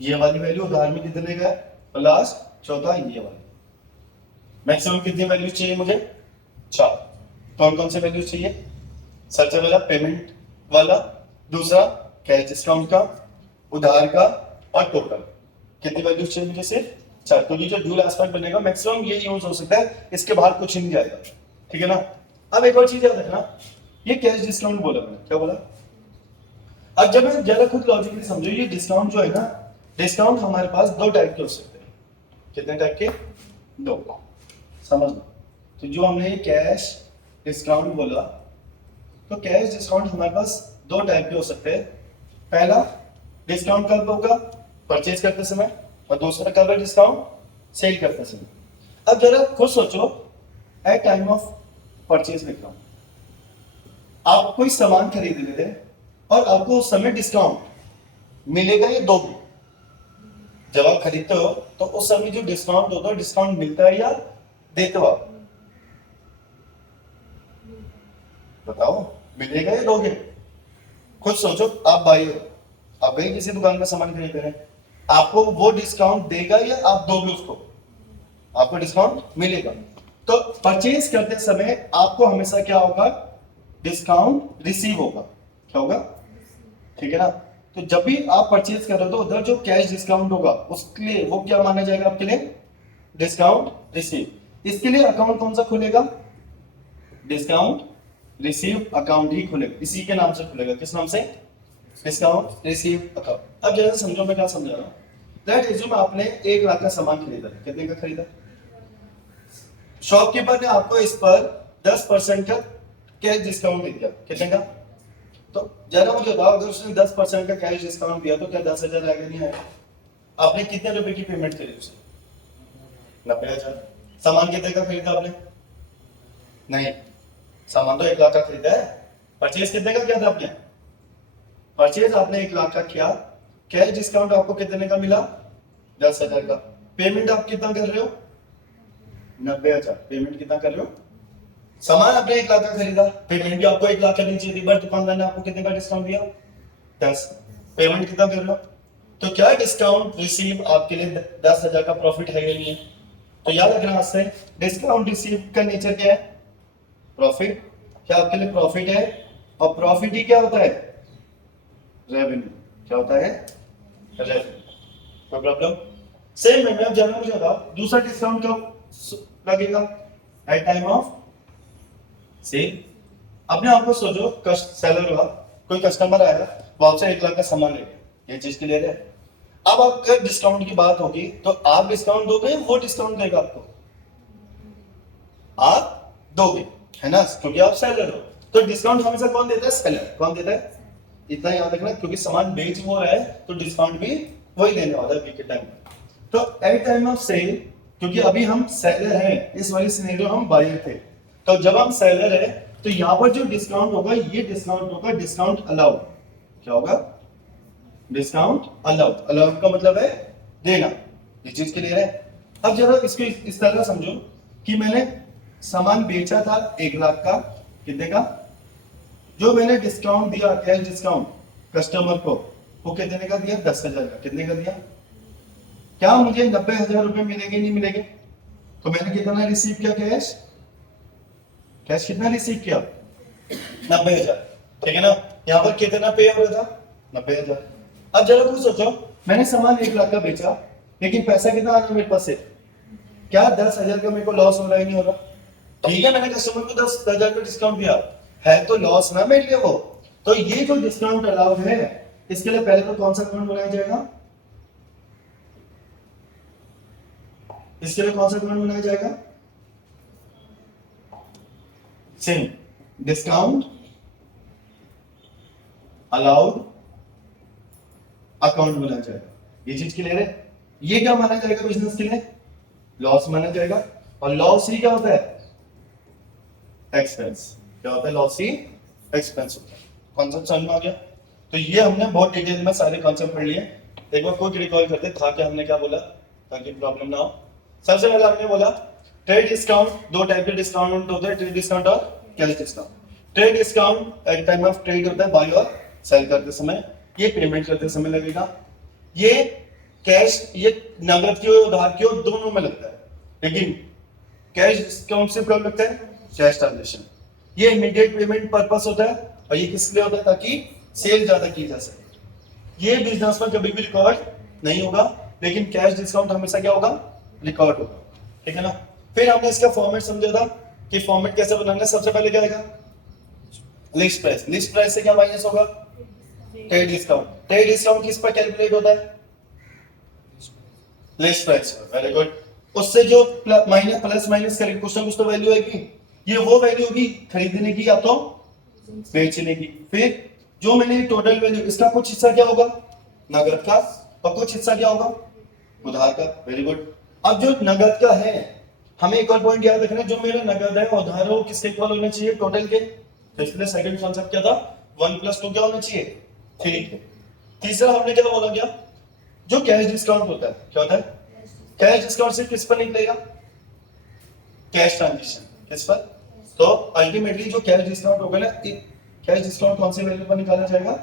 ये वाली वैल्यू उधार में कितने का है, और लास्ट चौथा ये वाली। मैक्सिमम कितनी वैल्यू चाहिए मुझे? 4। कौन कौन से वैल्यू चाहिए? सबसे पहला पेमेंट वाला, दूसरा कैश डिस्काउंट का, उधार का, और टोटल। कितनी वैल्यू चाहिए मुझे? सिर्फ 4। तो ये जो ड्यूल एस्पेक्ट बनेगा मैक्सिमम ये यूज हो सकता है, इसके बाहर कुछ नहीं जाएगा। ठीक है ना? अब एक और चीज याद रखना, ये कैश डिस्काउंट बोला मैंने, क्या बोला? अब जब मैं जरा खुद लॉजिकली समझो, ये डिस्काउंट जो है ना, डिस्काउंट हमारे पास दो टाइप के हो सकते हैं। कितने टाइप के? दो। समझ लो। तो जो हमने कैश डिस्काउंट बोला, तो कैश डिस्काउंट हमारे पास दो टाइप के हो सकते हैं। पहला डिस्काउंट कब होगा? परचेज करते समय। और दूसरा कब है? डिस्काउंट सेल करते समय। अब जरा खुद सोचो, एट टाइम ऑफ परचेज लिख रहा हूं, आप कोई सामान खरीद लेते हैं और आपको उस समय डिस्काउंट मिलेगा या दोगे? जब आप खरीदते हो तो उस समय जो डिस्काउंट होता है, डिस्काउंट मिलता है या देते हो आप? बताओ, मिलेगा या दोगे? खुद सोचो, आप भाई हो, आप गए किसी दुकान में सामान खरीद रहे हैं, आपको वो डिस्काउंट देगा या आप दोगे उसको? आपको डिस्काउंट मिलेगा। तो परचेज करते समय आपको हमेशा क्या होगा? डिस्काउंट रिसीव होगा। क्या होगा? ठीक है ना? तो जब भी आप परचेज कर रहे हो तो उधर जो कैश डिस्काउंट होगा उसके लिए वो क्या माना जाएगा आपके लिए? Discount receive. इसके लिए अकाउंट कौन सा खुलेगा? डिस्काउंट रिसीव अकाउंट ही खुलेगा, इसी के नाम से खुलेगा। किस नाम से? Discount receive account. अब जैसे समझो मैं क्या समझा रहा हूं। लेट्स अज्यूम आपने 1 लाख का सामान खरीदा। कितने का खरीदा? शॉपकीपर ने आपको इस पर 10% का कैश डिस्काउंट दे दिया। कितने का? तो जरा मुझे बताओ, अगर उसने 10% का कैश डिस्काउंट दिया तो क्या 10,000 आएगा? नहीं आएगा? आपने कितने रुपए की पेमेंट करी उसे? 90,000। सामान कितने का खरीदा आपने? नहीं, सामान तो 1 लाख का खरीदा है। परचेज कितने का किया था आपने? परचेज आपने 1 लाख का किया, कैश डिस्काउंट आपको कितने का मिला? 10,000 का। पेमेंट आप कितना कर रहे हो? 90,000। पेमेंट कितना कर रहे हो? सामान आपने 1 लाख का खरीदा, पेमेंट भी आपको 1 लाख करनी चाहिए थी, बट दुकानदार ने आपको कितने का डिस्काउंट दिया? 10। पेमेंट कितना कर रहे हो? तो क्या डिस्काउंट रिसीव आपके लिए 10,000 का प्रॉफिट है या नहीं है? तो याद रखना आज से, डिस्काउंट रिसीव का नेचर क्या है? प्रॉफिट, क्या आपके लिए प्रॉफिट है, और प्रॉफिट ही क्या होता है, रेवेन्यू, क्या होता है, रेवेन्यू, कोई प्रॉब्लम। सेम है, मैं अब जाना मुझे बताओ दूसरा डिस्काउंट कब लगेगा, एट टाइम ऑफ सेल। अपने आप को सोचो, सेलर हुआ, कोई कस्टमर आया, वो आपसे 1 लाख का सामान ले गया, ये चीज क्लियर है। अब आपका डिस्काउंट की बात होगी तो आप डिस्काउंट दोगे, वो डिस्काउंट देगा आपको, आप दोगे, है ना, क्योंकि आप सेलर हो। तो डिस्काउंट हमेशा कौन देता है, सेलर। कौन देता है, इतना याद रखना, क्योंकि सामान बेच वो रहा है तो डिस्काउंट भी वही देने वाला है वीक के टाइम में। तो एट टाइम ऑफ सेल, क्योंकि अभी हम सेलर हैं, इस वाली सिनेरियो हम बायर थे, तो जब हम सेलर है तो यहां पर जो डिस्काउंट होगा, ये डिस्काउंट होगा डिस्काउंट अलाउड। क्या होगा, डिस्काउंट अलाउड। अलाउड का मतलब है देना, ये चीज क्लियर है। अब जरा इसको इस तरह समझो कि मैंने सामान बेचा था 1 लाख का, कितने का, जो मैंने डिस्काउंट दिया, कैश डिस्काउंट कस्टमर को, वो कितने का दिया, 10,000 का। कितने का दिया, क्या मुझे 90,000 रुपए मिलेंगे, नहीं मिलेंगे, तो मैंने कितना रिसीव किया, कैश, कैश कितना रिसीव किया, 90,000, ठीक है ना। यहाँ पर कितना पे हो रहा था, 90,000। अब जरा कुछ सोचो, मैंने सामान 1 लाख का बेचा, लेकिन पैसा कितना आ रहा है मेरे पास से, क्या 10,000 का मेरे को लॉस हो रहा है, नहीं हो रहा, ठीक है, मैंने कस्टमर को 10,000 का डिस्काउंट दिया, है तो लॉस ना मेरे लिए वो। तो ये जो डिस्काउंट अलाउड है, इसके लिए पहले तो कौन सा अकाउंट बनाया जाएगा, इसके लिए कौन सा अकाउंट बनाया जाएगा, सेम, डिस्काउंट अलाउड अकाउंट बनाया जाएगा। ये चीज क्लियर है। ये क्या माना जाएगा बिजनेस के लिए, लॉस माना जाएगा, और लॉस ही क्या होता है, एक्सपेंस। क्या होता है, लॉस ही एक्सपेंस होता है। कॉन्सेप्ट समझ में आ गया। तो ये हमने बहुत डिटेल में सारे कॉन्सेप्ट पढ़ लिए। एक बार कोई रिकॉल करते था कि हमने क्या बोला, ताकि प्रॉब्लम ना हो। सबसे पहले हमने बोला ट्रेड डिस्काउंट, 2 टाइप के डिस्काउंट होते हैं, ट्रेड डिस्काउंट और cash discount. Trade discount at time of trade होता है, बाय और सेल करते समय, ये पेमेंट करते समय लगेगा। ये कैश, ये नगद की हो उधार की हो, दोनों में लगता है, लेकिन कैश डिस्काउंट सिर्फ कब लगता है, कैश ट्रांजेक्शन। ये इमीडिएट पेमेंट पर्पस होता है, और ये किस लिए होता है, ताकि सेल ज्यादा की जा सके। ये बिजनेस में कभी भी रिकॉर्ड नहीं होगा, लेकिन कैश डिस्काउंट हमेशा क्या होगा, रिकॉर्ड होगा, ठीक है ना। फिर हमने इसका फॉर्मेट समझा था कि फॉर्मेट कैसे बनाना है। सबसे पहले क्या आएगा, लिस्ट प्राइस। लिस्ट प्राइस से क्या माइनस होगा, ट्रेड डिस्काउंट। ट्रेड डिस्काउंट किस पर कैलकुलेट होता है, लिस्ट प्राइस पर। Very good. उससे जो प्लस माइनस करेंगे, कुछ ना कुछ तो वैल्यू आएगी, ये वो वैल्यू होगी खरीदने की या तो बेचने की। फिर जो मैंने टोटल वैल्यू, इसका कुछ हिस्सा क्या होगा, नगद का, और कुछ हिस्सा क्या होगा, उधार का। Very good. अब जो नगद का है, हमें एक और पॉइंट याद रखना है, जो मेरा नगद है उधार है, वो किसके इक्वल होना चाहिए, टोटल के। तो इसलिए सेकंड कॉन्सेप्ट क्या था, 1 + 2 क्या होना चाहिए, 3 के। तीसरा हमने क्या बोला, क्या, जो कैश डिस्काउंट होता है, क्या होता है, कैश डिस्काउंट सिर्फ किस पर निकलेगा, कैश ट्रांजेक्शन, किस पर। तो अल्टीमेटली जो कैश डिस्काउंट होगा ना, कैश डिस्काउंट कौन सी वैल्यू पर निकाला जाएगा,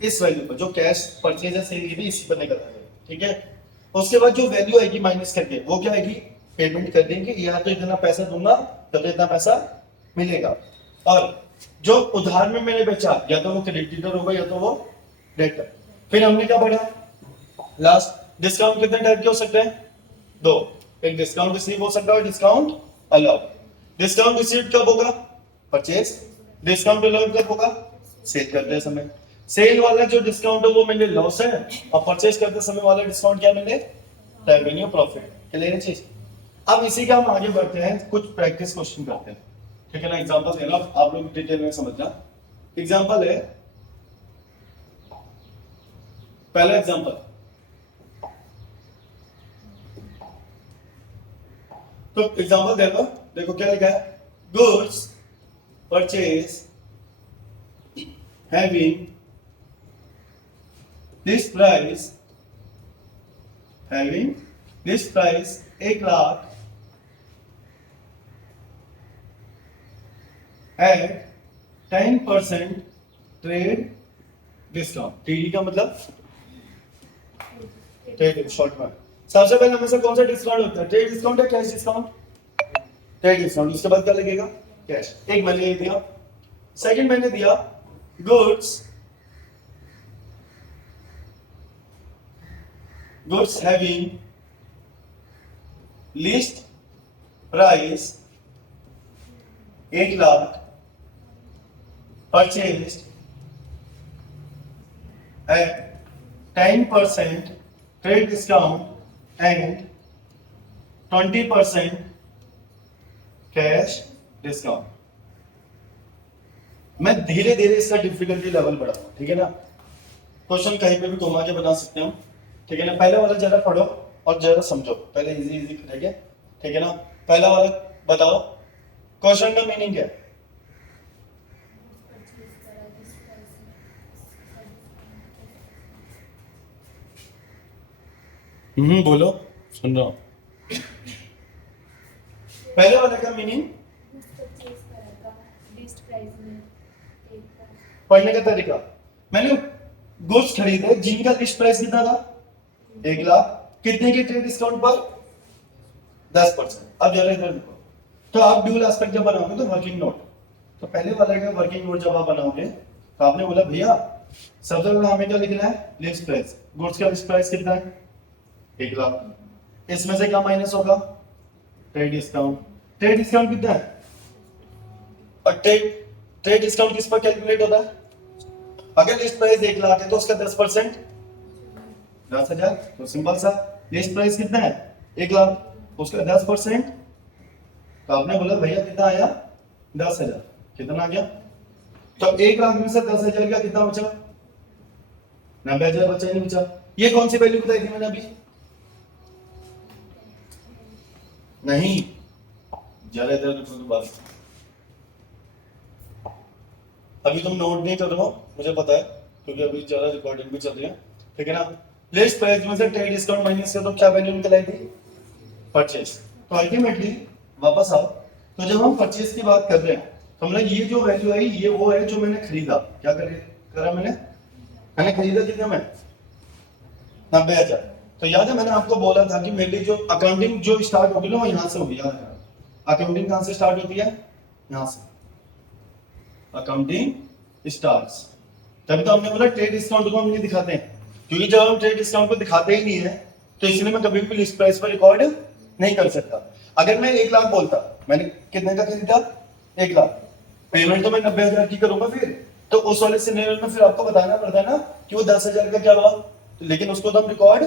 इस वैल्यू पर, जो कैश परचेज है सेल की भी इसी पर निकाला जाएगा, ठीक है। उसके बाद जो वैल्यू आएगी माइनस करके, वो क्या आएगी, पेमेंट कर देंगे, या तो इतना पैसा दूंगा तो इतना पैसा मिलेगा। और जो उधार में मैंने बेचा, या तो वो क्रेडिटर होगा या तो वो डेटर। फिर हमने क्या पढ़ा लास्ट, डिस्काउंट कितने टाइप के हो सकते हैं, 2। एक डिस्काउंट रिसीव हो सकता है, डिस्काउंट अलाउड। डिस्काउंट रिसीव कब होगा, परचेज। डिस्काउंट अलाउड कब होगा, सेल करते समय। सेल वाला जो डिस्काउंट है वो मेरे लॉस है, और परचेज करते समय वाला डिस्काउंट क्या मेरे रेवेन्यू, प्रॉफिट। क्लियर है चीज। अब इसी का हम आगे बढ़ते हैं, कुछ प्रैक्टिस क्वेश्चन करते हैं, ठीक है ना। एग्जांपल देना, आप लोग डिटेल में समझना। एग्जांपल है, पहला एग्जांपल, तो एग्जांपल देखो, देखो क्या लिखा है, goods purchase having this price, having this price 1 lakh at 10% trade discount. TD का मतलब ट्रेड शॉर्ट में। सबसे पहले हमें से कौन सा डिस्काउंट होता है, ट्रेड डिस्काउंट या कैश डिस्काउंट, ट्रेड डिस्काउंट, उसके बाद क्या लगेगा कैश। एक मैंने ये दिया। सेकंड मैंने दिया goods having list price 1,00,000 purchased at 10% trade discount and 20% cash discount. मैं धीरे धीरे इसका डिफिकल्टी लेवल बढ़ाऊंगा, ठीक है ना। क्वेश्चन कहीं पे भी घुमा के बना सकते हो, ठीक है ना। पहले वाला जरा पढ़ो और जरा समझो, पहले इजी इजी करेंगे, ठीक है ना। पहला वाला बताओ क्वेश्चन का मीनिंग क्या है। बोलो, सुन रहा हूं। पहले वाले का मीनिंग पढ़ने का तरीका। मैंने गुड्स खरीदे जिनका लिस्ट प्राइस कितना था 1,00,000, कितने के ट्रेड डिस्काउंट पर 10%। अब जरा इधर देखो, तो आप ड्यूल एस्पेक्ट जब बनाओगे तो वर्किंग नोट, तो पहले वाले का वर्किंग नोट जब आप बनाओगे तो आपने बोला भैया सबसे पहले हमें क्या लिखना है लिस्ट प्राइस। गुड्स का लिस्ट प्राइस कितना है 1,00,000, इसमें से क्या माइनस होगा ट्रेड डिस्काउंट। ट्रेड डिस्काउंट कितना है, और ट्रेड डिस्काउंट किस पर कैलकुलेट होता है, अगर लिस्ट प्राइस 1,00,000 है तो उसका 10% 10,000। तो सिंपल सा, लिस्ट प्राइस कितना है 1,00,000, उसका 10%, तो आपने बोला भैया कितना आया 10,000, कितना आ गया। तो 1,00,000 में से 10,000 का कितना बचा 90,000 बचा, नहीं बचा। ये कौन सी वैल्यू बताई थी मैंने अभी, नहीं जरा इधर देखो दोबारा। अभी तुम नोट नहीं कर रहे हो मुझे पता है, क्योंकि अभी जरा रिकॉर्डिंग भी चल रही है, ठीक है ना। लिस्ट प्राइस में से ट्रेड डिस्काउंट माइनस किया तो क्या वैल्यू निकल आई थी परचेज। तो अल्टीमेटली वापस आओ, तो जब हम परचेज की बात कर रहे हैं तो हमने ये जो वैल्यू आई ये वो है जो मैंने खरीदा। क्या करा मैंने खरीदा कितने में 90,000। तो याद है मैंने आपको बोला था कि मेरी जो अकाउंटिंग जो स्टार्ट होगी ना वो यहाँ से होगी, याद है। अकाउंटिंग कहाँ से स्टार्ट होती है, यहाँ से अकाउंटिंग स्टार्ट्स। तभी तो हमने बोला ट्रेड डिस्काउंट को हम नहीं दिखाते हैं, क्योंकि जब हम ट्रेड डिस्काउंट को दिखाते ही नहीं है तो इसलिए मैं कभी भी लिस्ट प्राइस पर रिकॉर्ड नहीं कर सकता। अगर मैं 1,00,000 बोलता, मैंने कितने का खरीदा 1,00,000, पेमेंट तो मैं 90,000 की करूंगा फिर, तो उस वाले सिनेरियो में फिर आपको बताना पड़ता है ना कि वो 10,000 का क्या हुआ, तो लेकिन उसको तो हम रिकॉर्ड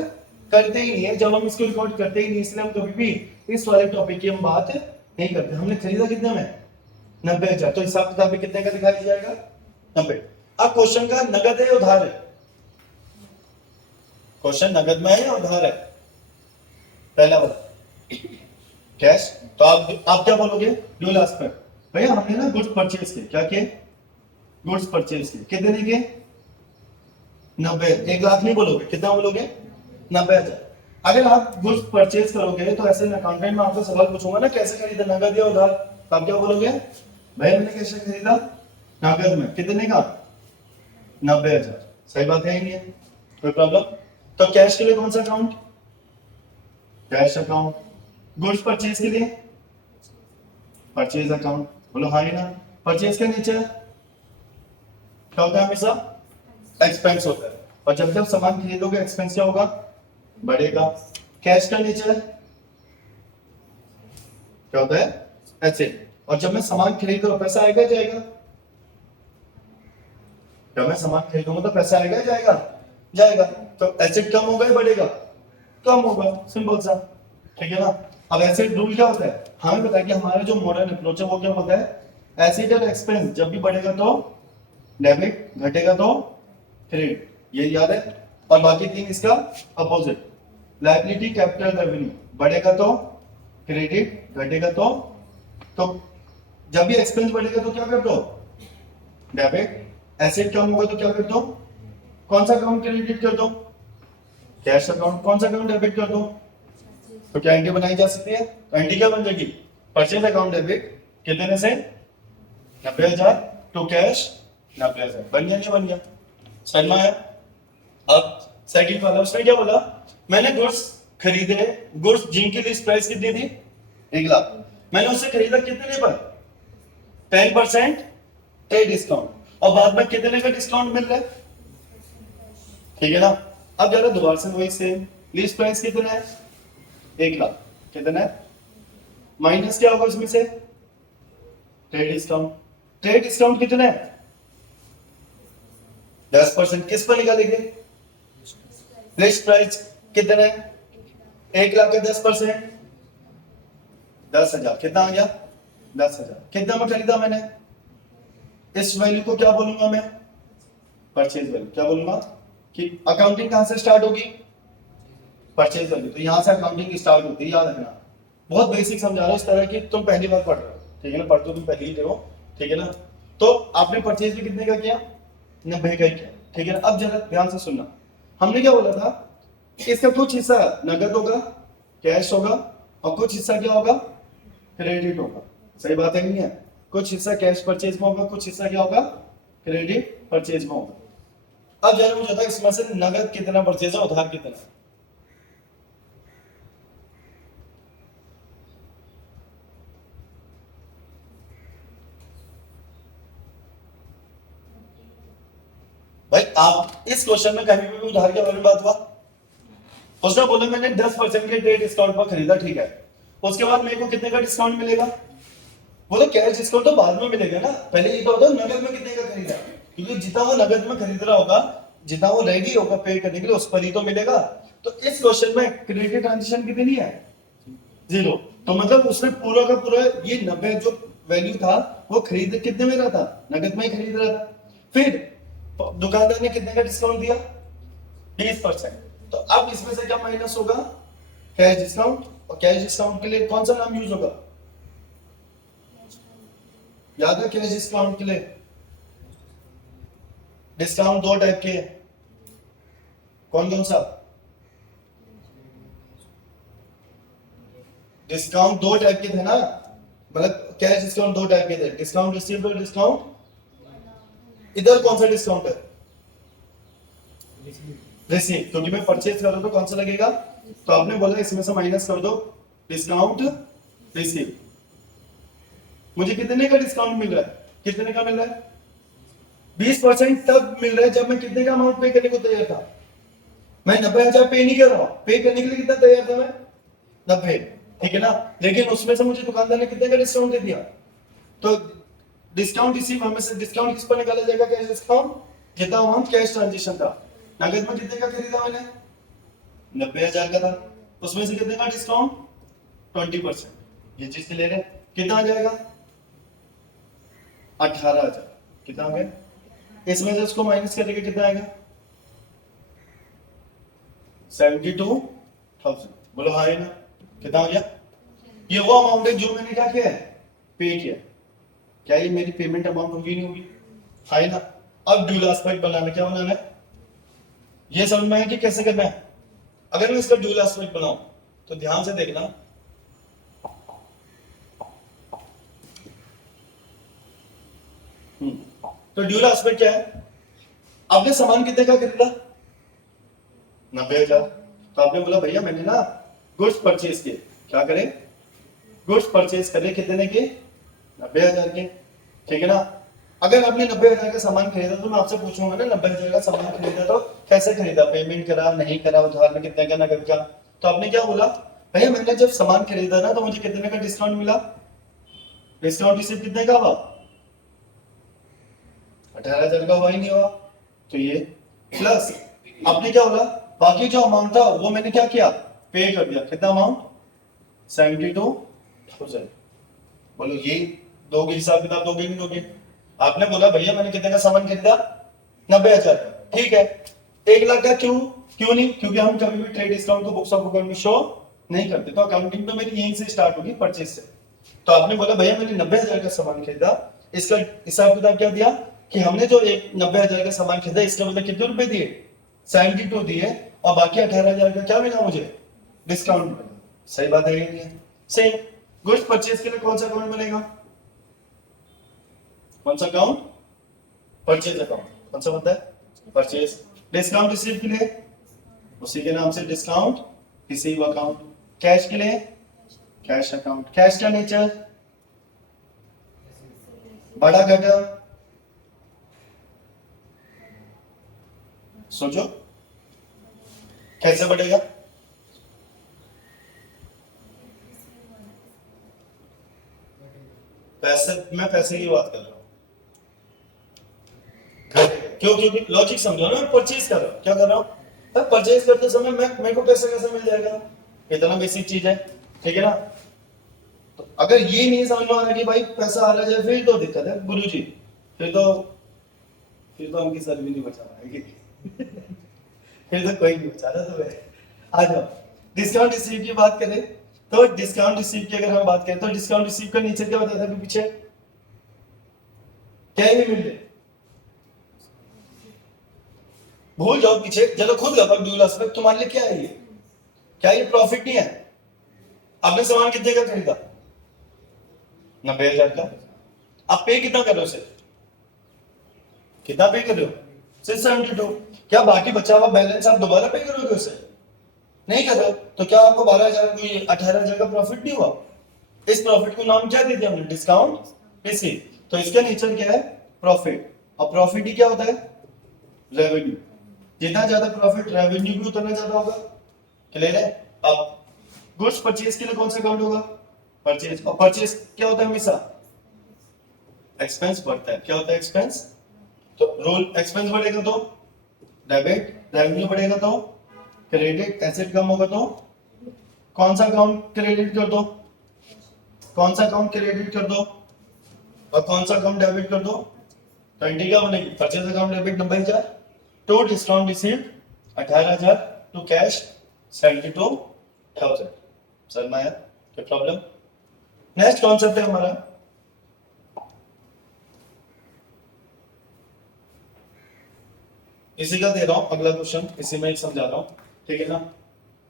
करते ही नहीं है। जब हम इसको रिकॉर्ड करते ही नहीं इसलिए हम कभी भी इस वाले टॉपिक की हम बात नहीं करते। हमने खरीदा कितने में 90,000, तो हिसाब किताब में कितने का दिखाया जाएगा 90। अब क्वेश्चन का नगद है या उधार है, क्वेश्चन नगद में है या उधार है, पहला वाला कैश। तो आप क्या बोलोगे ड्यूल एस्पेक्ट, भैया हमने ना गुड्स परचेज किए, क्या किए गुड्स परचेज किए, कितने के 90, 1,00,000 नहीं बोलोगे, कितना बोलोगे 90,000। अगर आप गुड्स परचेज करोगे तो ऐसे अकाउंटेंट में आपसे सवाल पूछूंगा ना कैसे खरीदा नगद या उधार, तो आप क्या बोलोगे भैया मैंने कैसे खरीदा नगद में, कितने का 90,000। सही बात है ही नहीं है, कोई प्रॉब्लम। तो कैश के लिए कौन सा account cash account, goods purchase के लिए परचेज अकाउंट, बोलो हाँ ही ना। परचेज के नीचे क्या होता है हमेशा एक्सपेंस होता है, और जब जब सामान खरीदोगे एक्सपेंस क्या होगा बढ़ेगा। कैश का नीचे क्या होता है एसेट, और जब मैं सामान खरीद रहा हूं पैसा आएगा जाएगा, जब मैं सामान खरीदूंगा तो पैसा आएगा जाएगा जाएगा। तो एसेट कम होगा या बढ़ेगा कम होगा, सिंपल सा, ठीक है ना। अब एसेट रूल क्या होता है, हमें पता है कि हमारा जो मॉडर्न अप्रोच है वो क्या होता है एसेट और एक्सपेंस जब भी बढ़ेगा तो डेबिट, घटेगा तो क्रेडिट, ये याद है। और बाकी तीन इसका अपोजिट, लायबिलिटी कैपिटल रेवेन्यू, बढ़ेगा तो क्रेडिट, घटेगा तो जब भी एक्सपेंस बढ़ेगा तो क्या कर दो डेबिट, एसेट कम होगा तो क्या कर दो कौन सा अकाउंट क्रेडिट कर दो कैश अकाउंट, कौन सा अकाउंट डेबिट कर दो। तो क्या एंट्री बनाई जा सकती है, तो एंट्री क्या बन जाएगी परचेज अकाउंट डेबिट कितने से 90,000 टू कैश 90,000, बन गया नहीं बन गया, समझ में आया। अब सेकंड वाला उसने क्या बोला, मैंने गुड्स खरीदे, गुड्स जिनकी लिस्ट प्राइस कितनी थी 1,00,000, मैंने उससे खरीदा कितने पर? 10% ट्रेड डिस्काउंट, और बाद में कितने का डिस्काउंट मिल रहा है? ठीक है ना। अब जरा दोबारा से वही सेम, लीस्ट प्राइस कितना है? 1 लाख। कितना है? माइनस क्या होगा इसमें से? Trade discount. ट्रेड डिस्काउंट कितना है? 10%। किस पर निकालेंगे? लिस्ट प्राइस कितना है? 1 लाख का 10%, 10,000। कितना आ गया? 10,000। कितना में खरीदा मैंने? इस वैल्यू को क्या बोलूंगा मैं? Purchase value. क्या बोलूंगा? कि अकाउंटिंग कहां से स्टार्ट होगी? Purchase value. तो यहां से अकाउंटिंग स्टार्ट होती है, याद रखना। बहुत बेसिक समझा रहा हूं, इस तरह की तुम पहली बार पढ़ रहे हो, ठीक है ना, पढ़ तो तुम पहली ही रहे हो, ठीक है ना। तो आपने परचेज भी कितने का किया? 90 का ही किया, ठीक है ना। अब जरा ध्यान से सुनना, हमने क्या बोला था कि इसका कुछ हिस्सा नगद होगा, कैश होगा, और कुछ हिस्सा क्या होगा? क्रेडिट होगा। सही बात है नहीं है? कुछ हिस्सा कैश परचेज में होगा, कुछ हिस्सा क्या होगा? क्रेडिट परचेज में होगा। अब जरा मुझे बता, इसमें से नगद कितना परचेज है, उधार कितना? भाई आप इस क्वेश्चन में कहीं भी उधार के बारे में बात हुआ? उसने बोला मैंने 10% के ट्रेड डिस्काउंट पर खरीदा, ठीक है, उसके बाद मेरे को कितने का डिस्काउंट मिलेगा? वो तो कैश डिस्काउंट तो बाद में मिलेगा ना, पहले ये तो होता नगद में कितने का खरीदा, क्योंकि जितना वो नगद में खरीद रहा होगा, जितना वो रेडी होगा पे करने के लिए, उस पर ही तो मिलेगा। तो इस क्वेश्चन में क्रेडिट ट्रांजेक्शन कितनी है? 0। तो मतलब उसने पूरा का पूरा ये 90 जो वैल्यू था वो खरीद कितने में रहा था? नगद में ही खरीद रहा था। फिर दुकानदार ने कितने का डिस्काउंट दिया? 20%। तो अब इसमें से क्या माइनस होगा? Cash discount. और कैश डिस्काउंट के लिए कौन सा नाम यूज होगा? याद है कैश डिस्काउंट के लिए डिस्काउंट दो टाइप के हैं, कौन कौन सा? डिस्काउंट दो टाइप के थे ना, मतलब कैश डिस्काउंट दो टाइप के थे, डिस्काउंट रिसीव्ड और डिस्काउंट। इधर कौन सा डिस्काउंट है? रिसीव, क्योंकि मैं परचेज कर रहा हूं तो कौन सा लगेगा? तो आपने बोला इसमें से माइनस कर दो डिस्काउंट रिसीव। मुझे कितने का डिस्काउंट मिल रहा है? कितने का मिल रहा है? 20% तब मिल रहा है जब मैं कितने का अमाउंट पे करने को तैयार था? मैं 90,000 पे नहीं कर रहा हूं, पे करने के लिए कितना तैयार था मैं? 90, ठीक है ना। लेकिन उसमें से मुझे दुकानदार ने कितने का डिस्काउंट दे दिया? तो डिस्काउंट रिसीव, हमें से डिस्काउंट किस पर निकाला जाएगा? Cash discount. जितना अमाउंट कैश ट्रांजेक्शन था, नगद में कितने का खरीदा मैंने? 90,000 का था, उसमें से कितने का डिस्काउंट? 20%। ये चीज ले रहे हैं, कितना आ जाएगा? 18,000। कितना आ गया? इसमें से उसको माइनस करके कितना आएगा? 72,000। बोलो हाँ है ना? कितना हो गया? ये वो अमाउंट है जो मैंने क्या किया है? पे किया। क्या ये मेरी पेमेंट अमाउंट होगी नहीं होगी? हाँ है ना। अब ड्यूल एस्पेक्ट बनाना, क्या बनाना है? ये समझ में आया कि कैसे करना है? अगर मैं इसका ड्यूल एस्पेक्ट बनाऊं तो ध्यान से देखना, तो ड्यूल एस्पेक्ट क्या है? आपने सामान कितने का खरीदा? 90,000। तो आपने बोला भैया मैंने ना गुड्स परचेज किए, क्या करें? गुड्स परचेज करे, कितने के? 90,000 के, ठीक है ना। अगर आपने 90,000 का सामान खरीदा तो मैं आपसे पूछूंगा ना, 90,000 का सामान खरीदा तो कैसे खरीदा? पेमेंट करा, नहीं करा, उधार में कितने का, नगद का? तो आपने क्या बोला? भैया मैंने जब सामान खरीदा ना तो मुझे कितने का डिस्काउंट मिला? डिस्काउंट रिसीव कितने का हुआ? 18,000 का हुआ ही नहीं हुआ, तो ये प्लस आपने क्या बोला? बाकी जो अमाउंट था वो मैंने क्या किया? पे कर दिया। कितना अमाउंट? 72,000। बोलो ये दोगे, हिसाब किताब दोगे नहीं दोगे? आपने बोला भैया मैंने कितने का सामान खरीदा? 90,000 का, ठीक है। 1 लाख का क्यों? क्यों नहीं? क्योंकि हम कभी भी ट्रेड डिस्काउंट को बुक्स ऑफ अकाउंट में शो नहीं करते, तो अकाउंटिंग तो मेरी यहीं से स्टार्ट होगी, परचेज से। तो आपने बोला भैया मैंने 90,000 का सामान खरीदा, इसका हिसाब किताब क्या दिया कि हमने जो एक 90,000 का सामान खरीदा इसका मतलब कितने रुपए दिए? 72 दिए, और बाकी 18,000 का क्या मिला मुझे? डिस्काउंट मिला। सही बात है, नहीं है? सेम गुड्स परचेज के लिए कौन सा अकाउंट बनेगा? कौन सा अकाउंट? Purchase account. कौन सा बनता है? परचेज। डिस्काउंट रिसीव के लिए उसी के नाम से डिस्काउंट रिसीव अकाउंट। कैश के लिए कैश अकाउंट, कैश का नेचर बड़ा घटा, सोचो कैसे बढ़ेगा? पैसे, मैं पैसे की बात कर रहा हूँ। क्यों? क्योंकि लॉजिक समझो ना, मैं परचेज कर रहा हूँ, क्या कर रहा हूँ? मैं परचेज करते समय मैं मेरे को पैसा कैसे मिल जाएगा? इतना बेसिक चीज है, ठीक है ना? तो अगर ये नहीं समझ में आ रहा कि भाई पैसा आ रहा है, फिर तो दिक्कत है गुरुजी, फिर तो हमकी सर भी नहीं बचा पाएगी। फिर तो कोई नहीं बचा रहा। तो आ जाओ, डिस्काउंट रिसीव की बात करें तो डिस्काउंट रिसीव की अगर हम बात करें तो डिस्काउंट रिसीव का नेचर क्या बताया था पीछे? क्या ही नहीं मिलते, भूल जाओ पीछे, चलो खुद लगा ड्यूल तुम्हारे लिए क्या है ये? क्या ये प्रॉफिट नहीं है? आपने सामान कितने का खरीदा? 90,000 का। आप पे कितना कर रहे हो सिर्फ? कितना पे कर रहे हो? 672। क्या बाकी बचा हुआ बैलेंस आप दोबारा पे करोगे उसे? नहीं कर रहे हो तो क्या आपको 12,000 को 18,000 का प्रॉफिट नहीं हुआ? इस प्रॉफिट को नाम क्या दे दिया हमने? Discount receive. तो इसका नेचर क्या है? प्रॉफिट। और प्रॉफिट ही क्या होता है? रेवेन्यू। जितना ज्यादा प्रॉफिट, रेवेन्यू भी उतना ज्यादा होगा। क्लियर है? अब गुड्स परचेज के लिए कौन सा अकाउंट होगा? परचेज। और परचेज क्या होता है? हमेशा एक्सपेंस बढ़ता है। क्या होता है? एक्सपेंस। तो रोल एक्सपेंस बढ़ेगा तो डेबिट, रेवेन्यू बढ़ेगा तो क्रेडिट, एसेट कम होगा तो कौन सा अकाउंट क्रेडिट कर दो? कौन सा अकाउंट क्रेडिट कर दो और कौन सा अकाउंट डेबिट कर दो? 20 क्या बनेगी? Purchase account debit 90,000 to discount received 18,000 to cash 72,000। Sir Maya क्या प्रॉब्लम? नेक्स्ट कॉन्सेप्ट है हमारा इसी का दे रहा हूं अगला क्वेश्चन, इसी में एक समझा रहा हूं, ठीक है ना?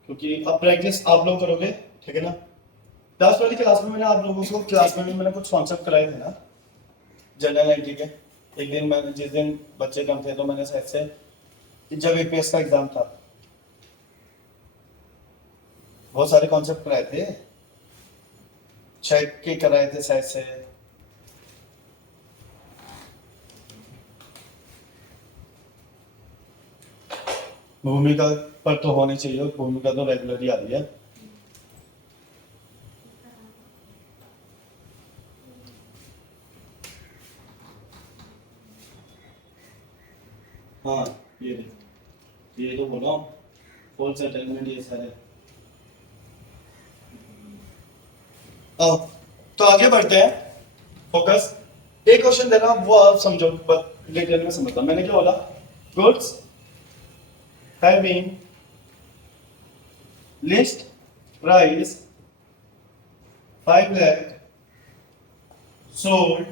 क्योंकि अब प्रैक्टिस आप लोग करोगे, ठीक है ना? लास्ट वाली क्लास में मैंने आप लोगों को क्लास में भी मैंने कुछ कॉन्सेप्ट कराए थे ना जनरल एंट्री के। एक दिन मैंने, जिस दिन बच्चे कम थे तो मैंने शायद से जब एपीएस का एग्जाम था बहुत सारे कॉन्सेप्ट कराए थे, चेक के कराए थे शायद से। भूमिका पर तो होनी चाहिए, भूमिका तो रेगुलर ही आ रही है। हाँ ये तो बोला फुल सेटलमेंट ये सारे। अब तो आगे बढ़ते हैं, फोकस। एक क्वेश्चन दे रहा हूं वो आप समझो, डिटेल में समझता। मैंने क्या बोला? Goods having list price 5 lakh sold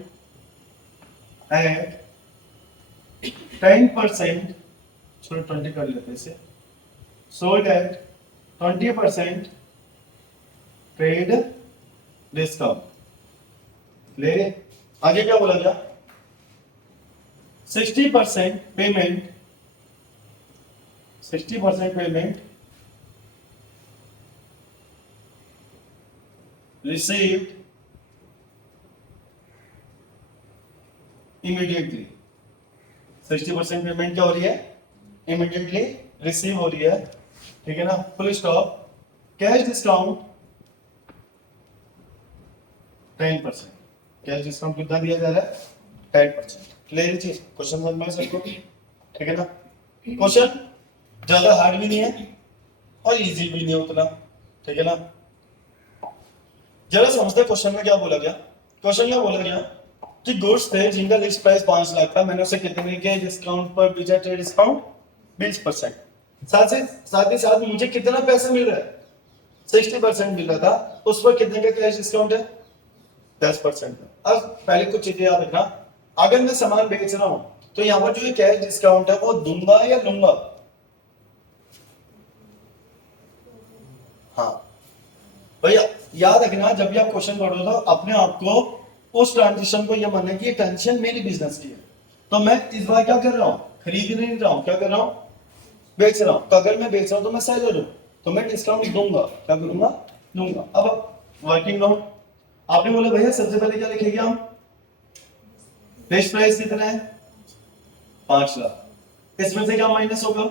at 10%, चलो 20 कर लेते हैं इसे, sold at 20% trade discount। ले आगे क्या बोला गया? 60% payment, 60% payment received immediately। 60% payment क्या हो रही है? इमीडिएटली रिसीव हो रही है, ठीक है ना? Full stop. Cash discount 10%। Cash discount कितना दिया जा रहा है? 10%। क्लियर चीज? क्वेश्चन समझ में सबको, ठीक है ना? क्वेश्चन ज्यादा हार्ड भी नहीं है और इजी भी नहीं उतना, ठीक है ना? जरा समझते क्वेश्चन में क्या बोला गया। क्वेश्चन में बोला गया कि गुड्स थे जिनका लिस्ट प्राइस 5 लाख था, मैंने उसे कितने के डिस्काउंट पर बेचा? Trade discount 20%। साथ ही साथ मुझे कितना पैसा मिल रहा है? 60% मिल रहा था, उस पर कितने का कैश डिस्काउंट है? 10%। अब पहले कुछ चीजें याद रखना, अगर मैं सामान बेच रहा हूं तो यहां पर जो ये कैश डिस्काउंट है वो दूंगा या लूंगा? हाँ भैया याद रखना, जब भी आप क्वेश्चन पढ़ो तो अपने आप को उस ट्रांजिशन को यह मानना कि ये टेंशन मेरी बिजनेस की है, तो मैं इस बार क्या कर रहा हूं? खरीद नहीं रहा हूं, क्या कर रहा हूं? बेच रहा हूं। तो अगर मैं बेच रहा हूं तो मैं सेलर हूं, तो मैं डिस्काउंट दूंगा। क्या करूंगा? दूंगा। अब वर्किंग नोट। आपने बोला भैया सबसे पहले क्या लिखेंगे हम, लिस्ट प्राइस कितना है 5 लाख, इसमें से क्या माइनस होगा,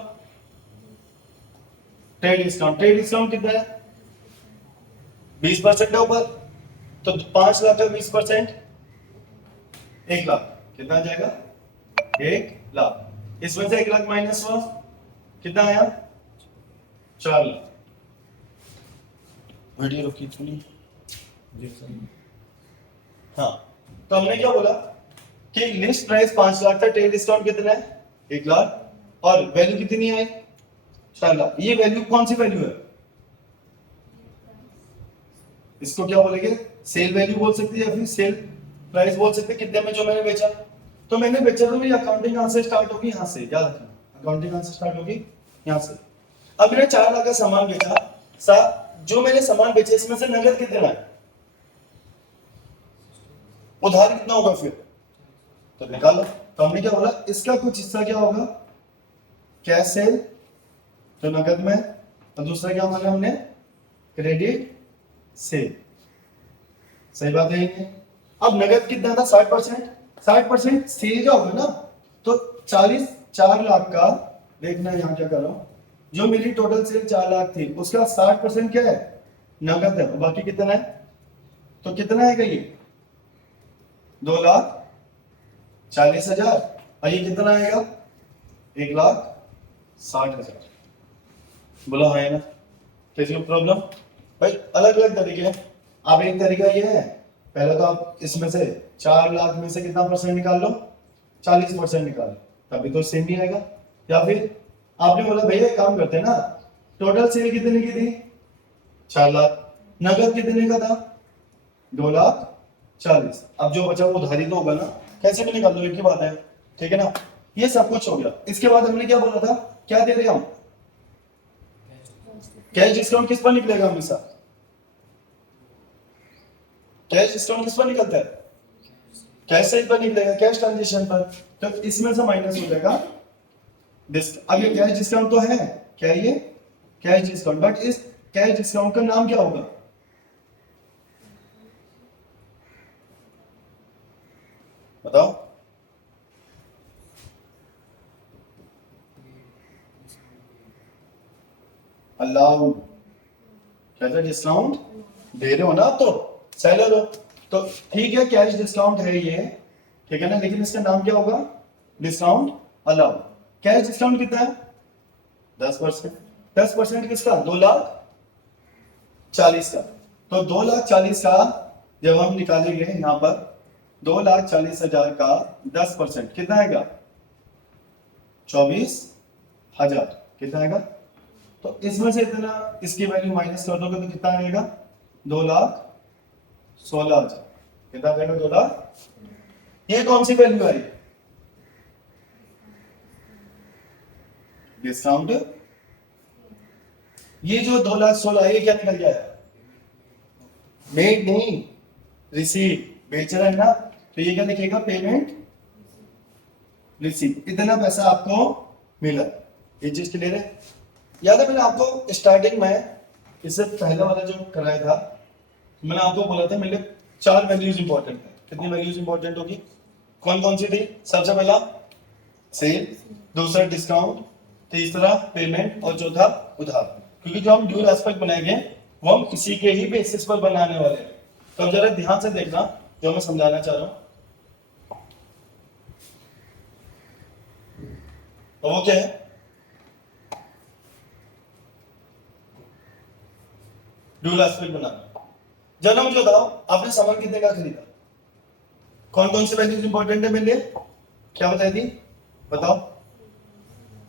ट्रेड डिस्काउंट। ट्रेड डिस्काउंट कितना है 20% है ऊपर, तो 5 लाख का 20% 1 लाख, कितना आ जाएगा 1 लाख। इसमें से 1 लाख माइनस हुआ, कितना आया 4 लाख। वीडियो रुकी थोड़ी। हाँ, तो हमने क्या बोला कि लिस्ट प्राइस 5 लाख था, ट्रेड डिस्काउंट कितना है 1 लाख, और वैल्यू कितनी आई 4 लाख। ये वैल्यू कौन सी वैल्यू है, इसको क्या बोलेंगे, सेल वैल्यू बोल सकते हैं या फिर सेल प्राइस बोल सकते हैं, कितने में जो मैंने बेचा। तो मैंने बेचा तो मेरी अकाउंटिंग कहां से स्टार्ट होगी, यहां से, याद रखना अकाउंटिंग कहां से स्टार्ट होगी, यहां से। अब मैंने 4 लाख का सामान बेचा, जो मैंने सामान बेचा इसमें से नगद कितना है, उधार कितना होगा फिर, तो निकालो। तो हमने क्या बोला, इसका कुछ हिस्सा क्या होगा कैश सेल, तो नगद में, और दूसरा क्या माना हमने क्रेडिट सेल। सही बात है ये। अब नगद कितना था 60%, 60% सेल का होगा ना, तो 4 लाख का, देखना यहाँ क्या कर रहा हूं, जो मेरी टोटल सेल 4 लाख थी उसका 60% क्या है नगद है, बाकी कितना है, तो कितना है ये 2,40,000, और ये कितना आएगा 1,60,000। बोला है ना, किसी को प्रॉब्लम भाई, अलग अलग तरीके हैं। अब एक तरीका ये है, पहले तो आप इसमें से 4 लाख में से कितना परसेंट निकाल लो, 40% निकाल लो, तभी तो सेम ही आएगा। या फिर आपने बोला भैया एक काम करते हैं ना, टोटल सेल कितने की थी 4 लाख, नगद कितने का था 2,40,000, अब जो बचा वो उधारी तो होगा ना, कैसे भी निकाल लो एक ही बात है, ठीक है ना। ये सब कुछ हो गया। इसके बाद हमने क्या बोला था, क्या दे रहे हम, कैश डिस्काउंट किस पर निकलेगा हमेशा, कैश डिस्काउंट किस पर निकलता है, कैश साइड पर निकलेगा, कैश ट्रांजेक्शन पर। तो इसमें से माइनस हो जाएगा अब ये कैश डिस्काउंट तो है, क्या ये कैश डिस्काउंट, बट इस कैश डिस्काउंट का नाम क्या होगा, बताओ। अलाउड, कैसा डिस्काउंट दे रहे हो ना आप, तो सेलर हो, तो ठीक है कैश डिस्काउंट है ये, ठीक है ना, लेकिन इसका नाम क्या होगा डिस्काउंट अलाउड। कैश डिस्काउंट कितना है 10%, 10% किसका 2,40,000 का, तो 2,40,000 का जब हम निकालेंगे यहां पर 2,40,000 का 10% कितना आएगा 24,000, कितना आएगा, तो इसमें से इतना इसकी वैल्यू माइनस कर दोगे तो कितना आएगा 2,16,000, कितना आएगा 2,00,000। ये कौन सी वैल्यू आई डिस्काउंट, ये जो 2,16,000 ये क्या निकल गया, मेड नहीं रिसीव, बेच रहा है ना, तो ये क्या लिखेगा पेमेंट रिसीव, इतना पैसा आपको मिला, ये चीज क्लियर है। याद है मैंने आपको स्टार्टिंग में इससे पहले वाला जो कराया था, मैंने आपको बोला था मेरे 4 वैल्यूज इंपॉर्टेंट है, कितनी वैल्यूज इंपॉर्टेंट होगी, कौन कौन सी थी, सबसे पहला सेल, दूसरा डिस्काउंट, तीसरा पेमेंट, और चौथा उधार। क्योंकि जो हम ड्यूल एस्पेक्ट बनाएंगे वो हम इसी के ही बेसिस पर बनाने वाले हैं, तो जरा ध्यान से देखना जो मैं समझाना चाह रहा हूं, तो वो क्या है ड्यूल एस्पेक्ट बनाना। जरा मुझे बताओ आपने सामान कितने का खरीदा, कौन कौन सी वैल्यूज इंपॉर्टेंट है मेरे लिए, क्या बताई थी बताओ।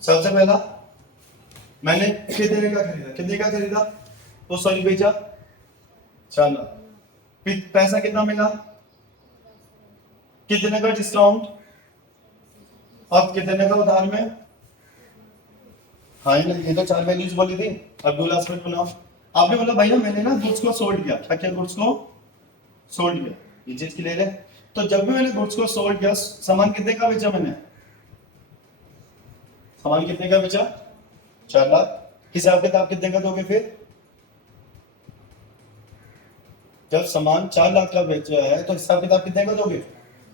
सबसे पहला मैंने कितने का खरीदा, कितने का खरीदा, तो सॉरी बेचा 4 लाख, फिर पैसा कितना मिला, कितने का डिस्काउंट, और कितने का उधार में, हाँ ये तो 4 वैल्यूज बोली थी। अब डू लास्ट में बनाओ। आपने बोला भैया मैंने ना गुड्स को सोल्ड किया, क्या क्या गुड्स को सोल्ड किया, ये चीज क्लियर है। तो जब भी मैंने गुड्स को सोल्ड किया, सामान कितने का बेचा मैंने, सामान कितने का बेचा 4 लाख, हिसाब किताब कितने का दोगे फिर, जब सामान 4 लाख का बेचा है तो हिसाब किताब कितने का दोगे?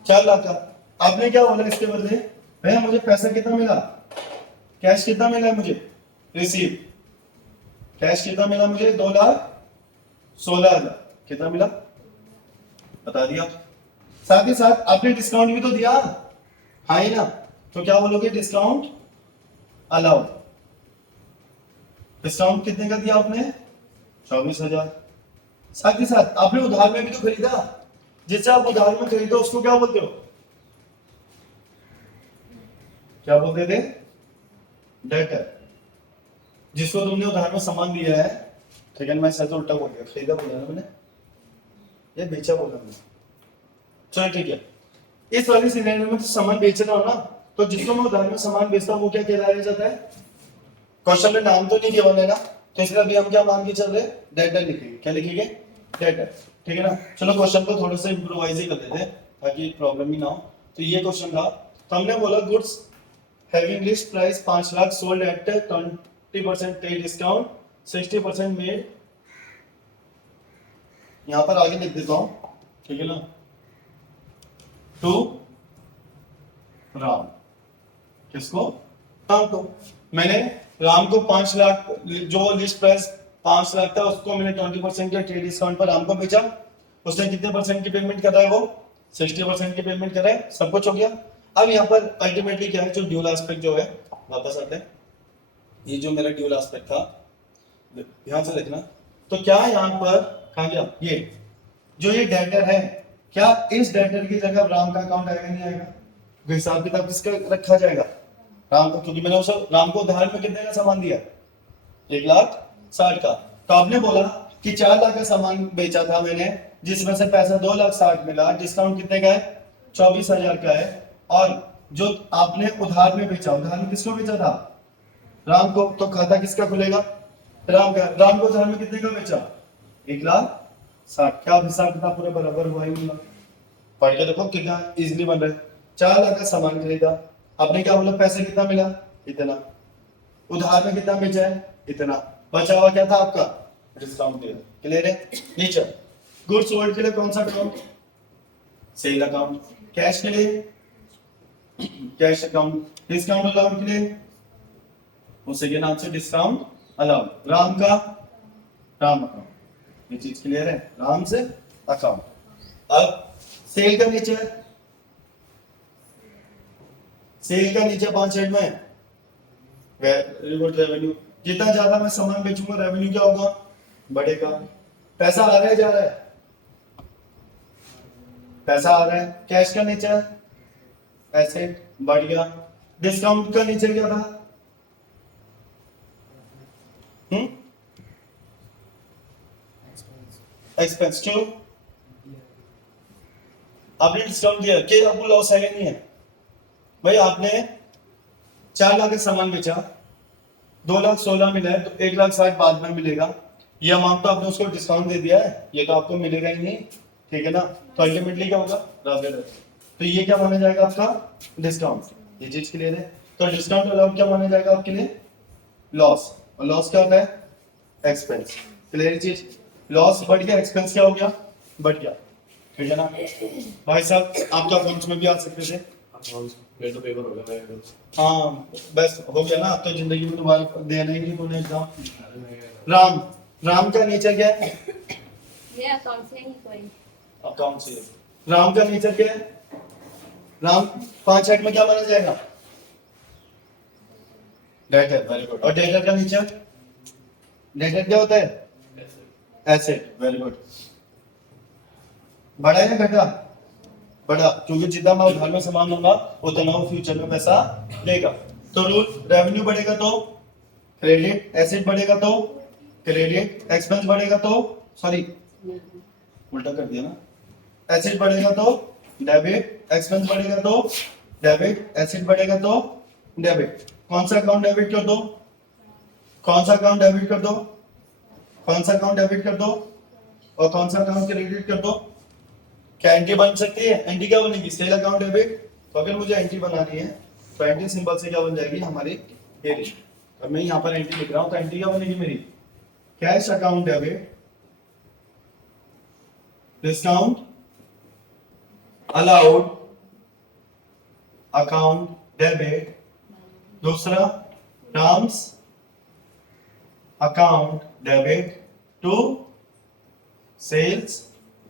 4 लाख का। आपने क्या बोला इसके बदले? भैया मुझे पैसा कितना मिला, कैश कितना मिला है मुझे, रिसीव कैश कितना मिला मुझे, 2,16,000 कितना मिला बता दिया। साथ ही साथ आपने डिस्काउंट भी तो दिया, हाँ ही ना, तो क्या बोलोगे? Discount allowed. डिस्काउंट कितने का दिया आपने? 24,000। साथ ही साथ आपने उधार में भी तो खरीदा, जिससे आप उधार में खरीदो उसको क्या बोलते हो? क्या बोलते थे? डेटर। जिसको तुमने उधार में सामान दिया है, ठीक है, मैं सच उल्टा बोल गया, खरीदा बोला ना मैंने, ये बेचा बोला मैंने। चलो ठीक है, इस वाली सिनेरियो में तो सामान बेच रहा हो ना, तो जिसको मैं उधार में सामान बेचता हूँ वो क्या कहलाया जाता है? क्वेश्चन में नाम तो नहीं दिया मैंने ना, तो इसलिए अभी हम क्या मान के चल रहे हैं? डेटर लिखेंगे। क्या लिखेंगे? डेटर। ठीक है ना। चलो क्वेश्चन को थोड़ा सा इम्प्रोवाइज ही कर देते हैं ताकि प्रॉब्लम ही ना हो। तो ये क्वेश्चन था, तो हमने बोला goods having list price 5 lakh sold at 20% trade discount 60% made. यहां पर आगे लिख देता हूं, ठीक है ना, टू राम। किसको? राम को। मैंने राम को 5 लाख, जो लिस्ट प्राइस 5 लाख था उसको मैंने 20% के ट्रेड डिस्काउंट पर राम को बेचा। उसने कितने परसेंट की पेमेंट करा है? वो 60% की पेमेंट करा है। सब कुछ हो गया। अब यहाँ पर अल्टीमेटली क्या है, जो ड्यूल एस्पेक्ट जो है, वापस आते हैं, ये जो मेरा ड्यूल एस्पेक्ट था ध्यान से देखना। तो क्या यहाँ पर कहा गया, ये जो ये डेटर है, क्या इस डेटर की जगह राम का अकाउंट आएगा नहीं आएगा? हिसाब किताब किसका रखा जाएगा? राम को, क्योंकि मैंने उसे राम को उधार में कितने का सामान दिया? 1,60,000 का। तो आपने बोला कि 4 लाख का सामान बेचा था मैंने, जिसमें से पैसा 2,60,000 मिला, डिस्काउंट कितने का है? 24,000 का है। और जो आपने उधार में बेचा, उधार में किसको बेचा था? राम को। तो खाता किसका खुलेगा? राम का। राम को उधार में कितने का बेचा? 1,60,000। क्या हिसाब किताब पूरा बराबर हुआ ही नहीं? पढ़ के देखो कितना इजीली बन रहा है। 4 लाख का सामान खरीदा, आपने क्या बोला? पैसे कितना मिला? इतना। उधार में कितना बेचा है? इतना। बचा हुआ क्या था आपका? डिस्काउंट दिया। क्लियर है? नीचे गुड्स सोल्ड के लिए कौन सा अकाउंट? Sale account. कैश के लिए कैश अकाउंट। डिस्काउंट अलाउड के लिए उसी के नाम से डिस्काउंट अलाउड। राम का राम अकाउंट। ये चीज क्लियर है? राम से अकाउंट। अब सेल का नीचे, सेल का नीचे 5 हेड में रेवेन्यू। जितना ज्यादा मैं सामान बेचूंगा रेवेन्यू क्या होगा? बढ़ेगा। पैसा आ रहा है जा रहा है? पैसा आ रहा है। कैश का नीचे एसेट बढ़ गया। डिस्काउंट का नीचे क्या था? एक्सपेंस। क्यों? आपने डिस्काउंट दिया कि आपको लॉस है या नहीं है? भाई आपने 4 लाख का सामान बेचा, 2,16,000 मिला है, तो 1,60,000 बाद में मिलेगा। ये अमाउंट तो आपने उसको डिस्काउंट दे दिया है, ये तो आपको मिलेगा ही नहीं। ठीक है ना। तो अल्टीमेटली क्या होगा? राधे। तो ये क्या माना जाएगा आपका? डिस्काउंट। ये चीज क्लियर है? तो डिस्काउंट अलाउड क्या माना जाएगा आपके लिए? लॉस। और लॉस क्या होता है? एक्सपेंस। क्लियर चीज? लॉस बढ़ गया, एक्सपेंस क्या हो गया? बढ़ गया। ठीक है ना। भाई साहब आपका अकाउंट्स में भी आ सकते थे। मेरे तो पेपर हो गया। हाँ बस हो गया ना, अब तो जिंदगी में दोबारा देना ही नहीं तूने एग्जाम। राम, राम का नेचर क्या है? ये अकाउंट से ही कोई अकाउंट से। राम का नेचर क्या है? राम 5 हेड में क्या माना जाएगा? डेटर। Very good. और डेटर का नेचर? डेटर क्या होता है? एसेट। Very good. बड़ा है या घटा? बड़ा, क्योंकि जितना मैं उधार में सामान लूंगा उतना वो फ्यूचर में पैसा देगा। तो रूल, रेवेन्यू बढ़ेगा तो क्रेडिट, एसेट बढ़ेगा तो क्रेडिट, एक्सपेंस बढ़ेगा तो सॉरी उल्टा कर दिया ना, एसेट बढ़ेगा तो डेबिट, एक्सपेंस बढ़ेगा तो डेबिट, एसेट बढ़ेगा तो डेबिट। कौन सा अकाउंट डेबिट कर दो? कौन सा अकाउंट डेबिट कर दो? कौन सा अकाउंट डेबिट कर दो? और कौन सा अकाउंट क्रेडिट कर दो? क्या एंट्री बन सकती है? एंट्री क्या बनेगी? Sale account debit. तो अगर मुझे एंट्री बनानी है तो एंट्री सिंबल से क्या बन जाएगी हमारी? एरी। अब मैं यहाँ पर एंट्री लिख रहा हूँ तो एंट्री क्या बनेगी मेरी? Cash account debit, discount allowed account debit, दूसरा terms account debit to sales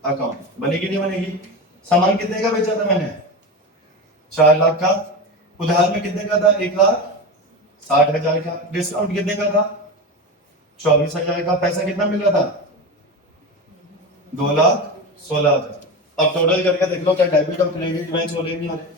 account. बनेगी नहीं बनेगी? सामान कितने का बेचा था मैंने? 4 लाख का। उधार में कितने का था? 1,60,000 का। डिस्काउंट कितने का था? 24,000 का। पैसा कितना मिल रहा था? 2,16,000। अब टोटल करके देख लो क्या डेबिट और क्रेडिट मैच हो रहे नहीं हो रहे।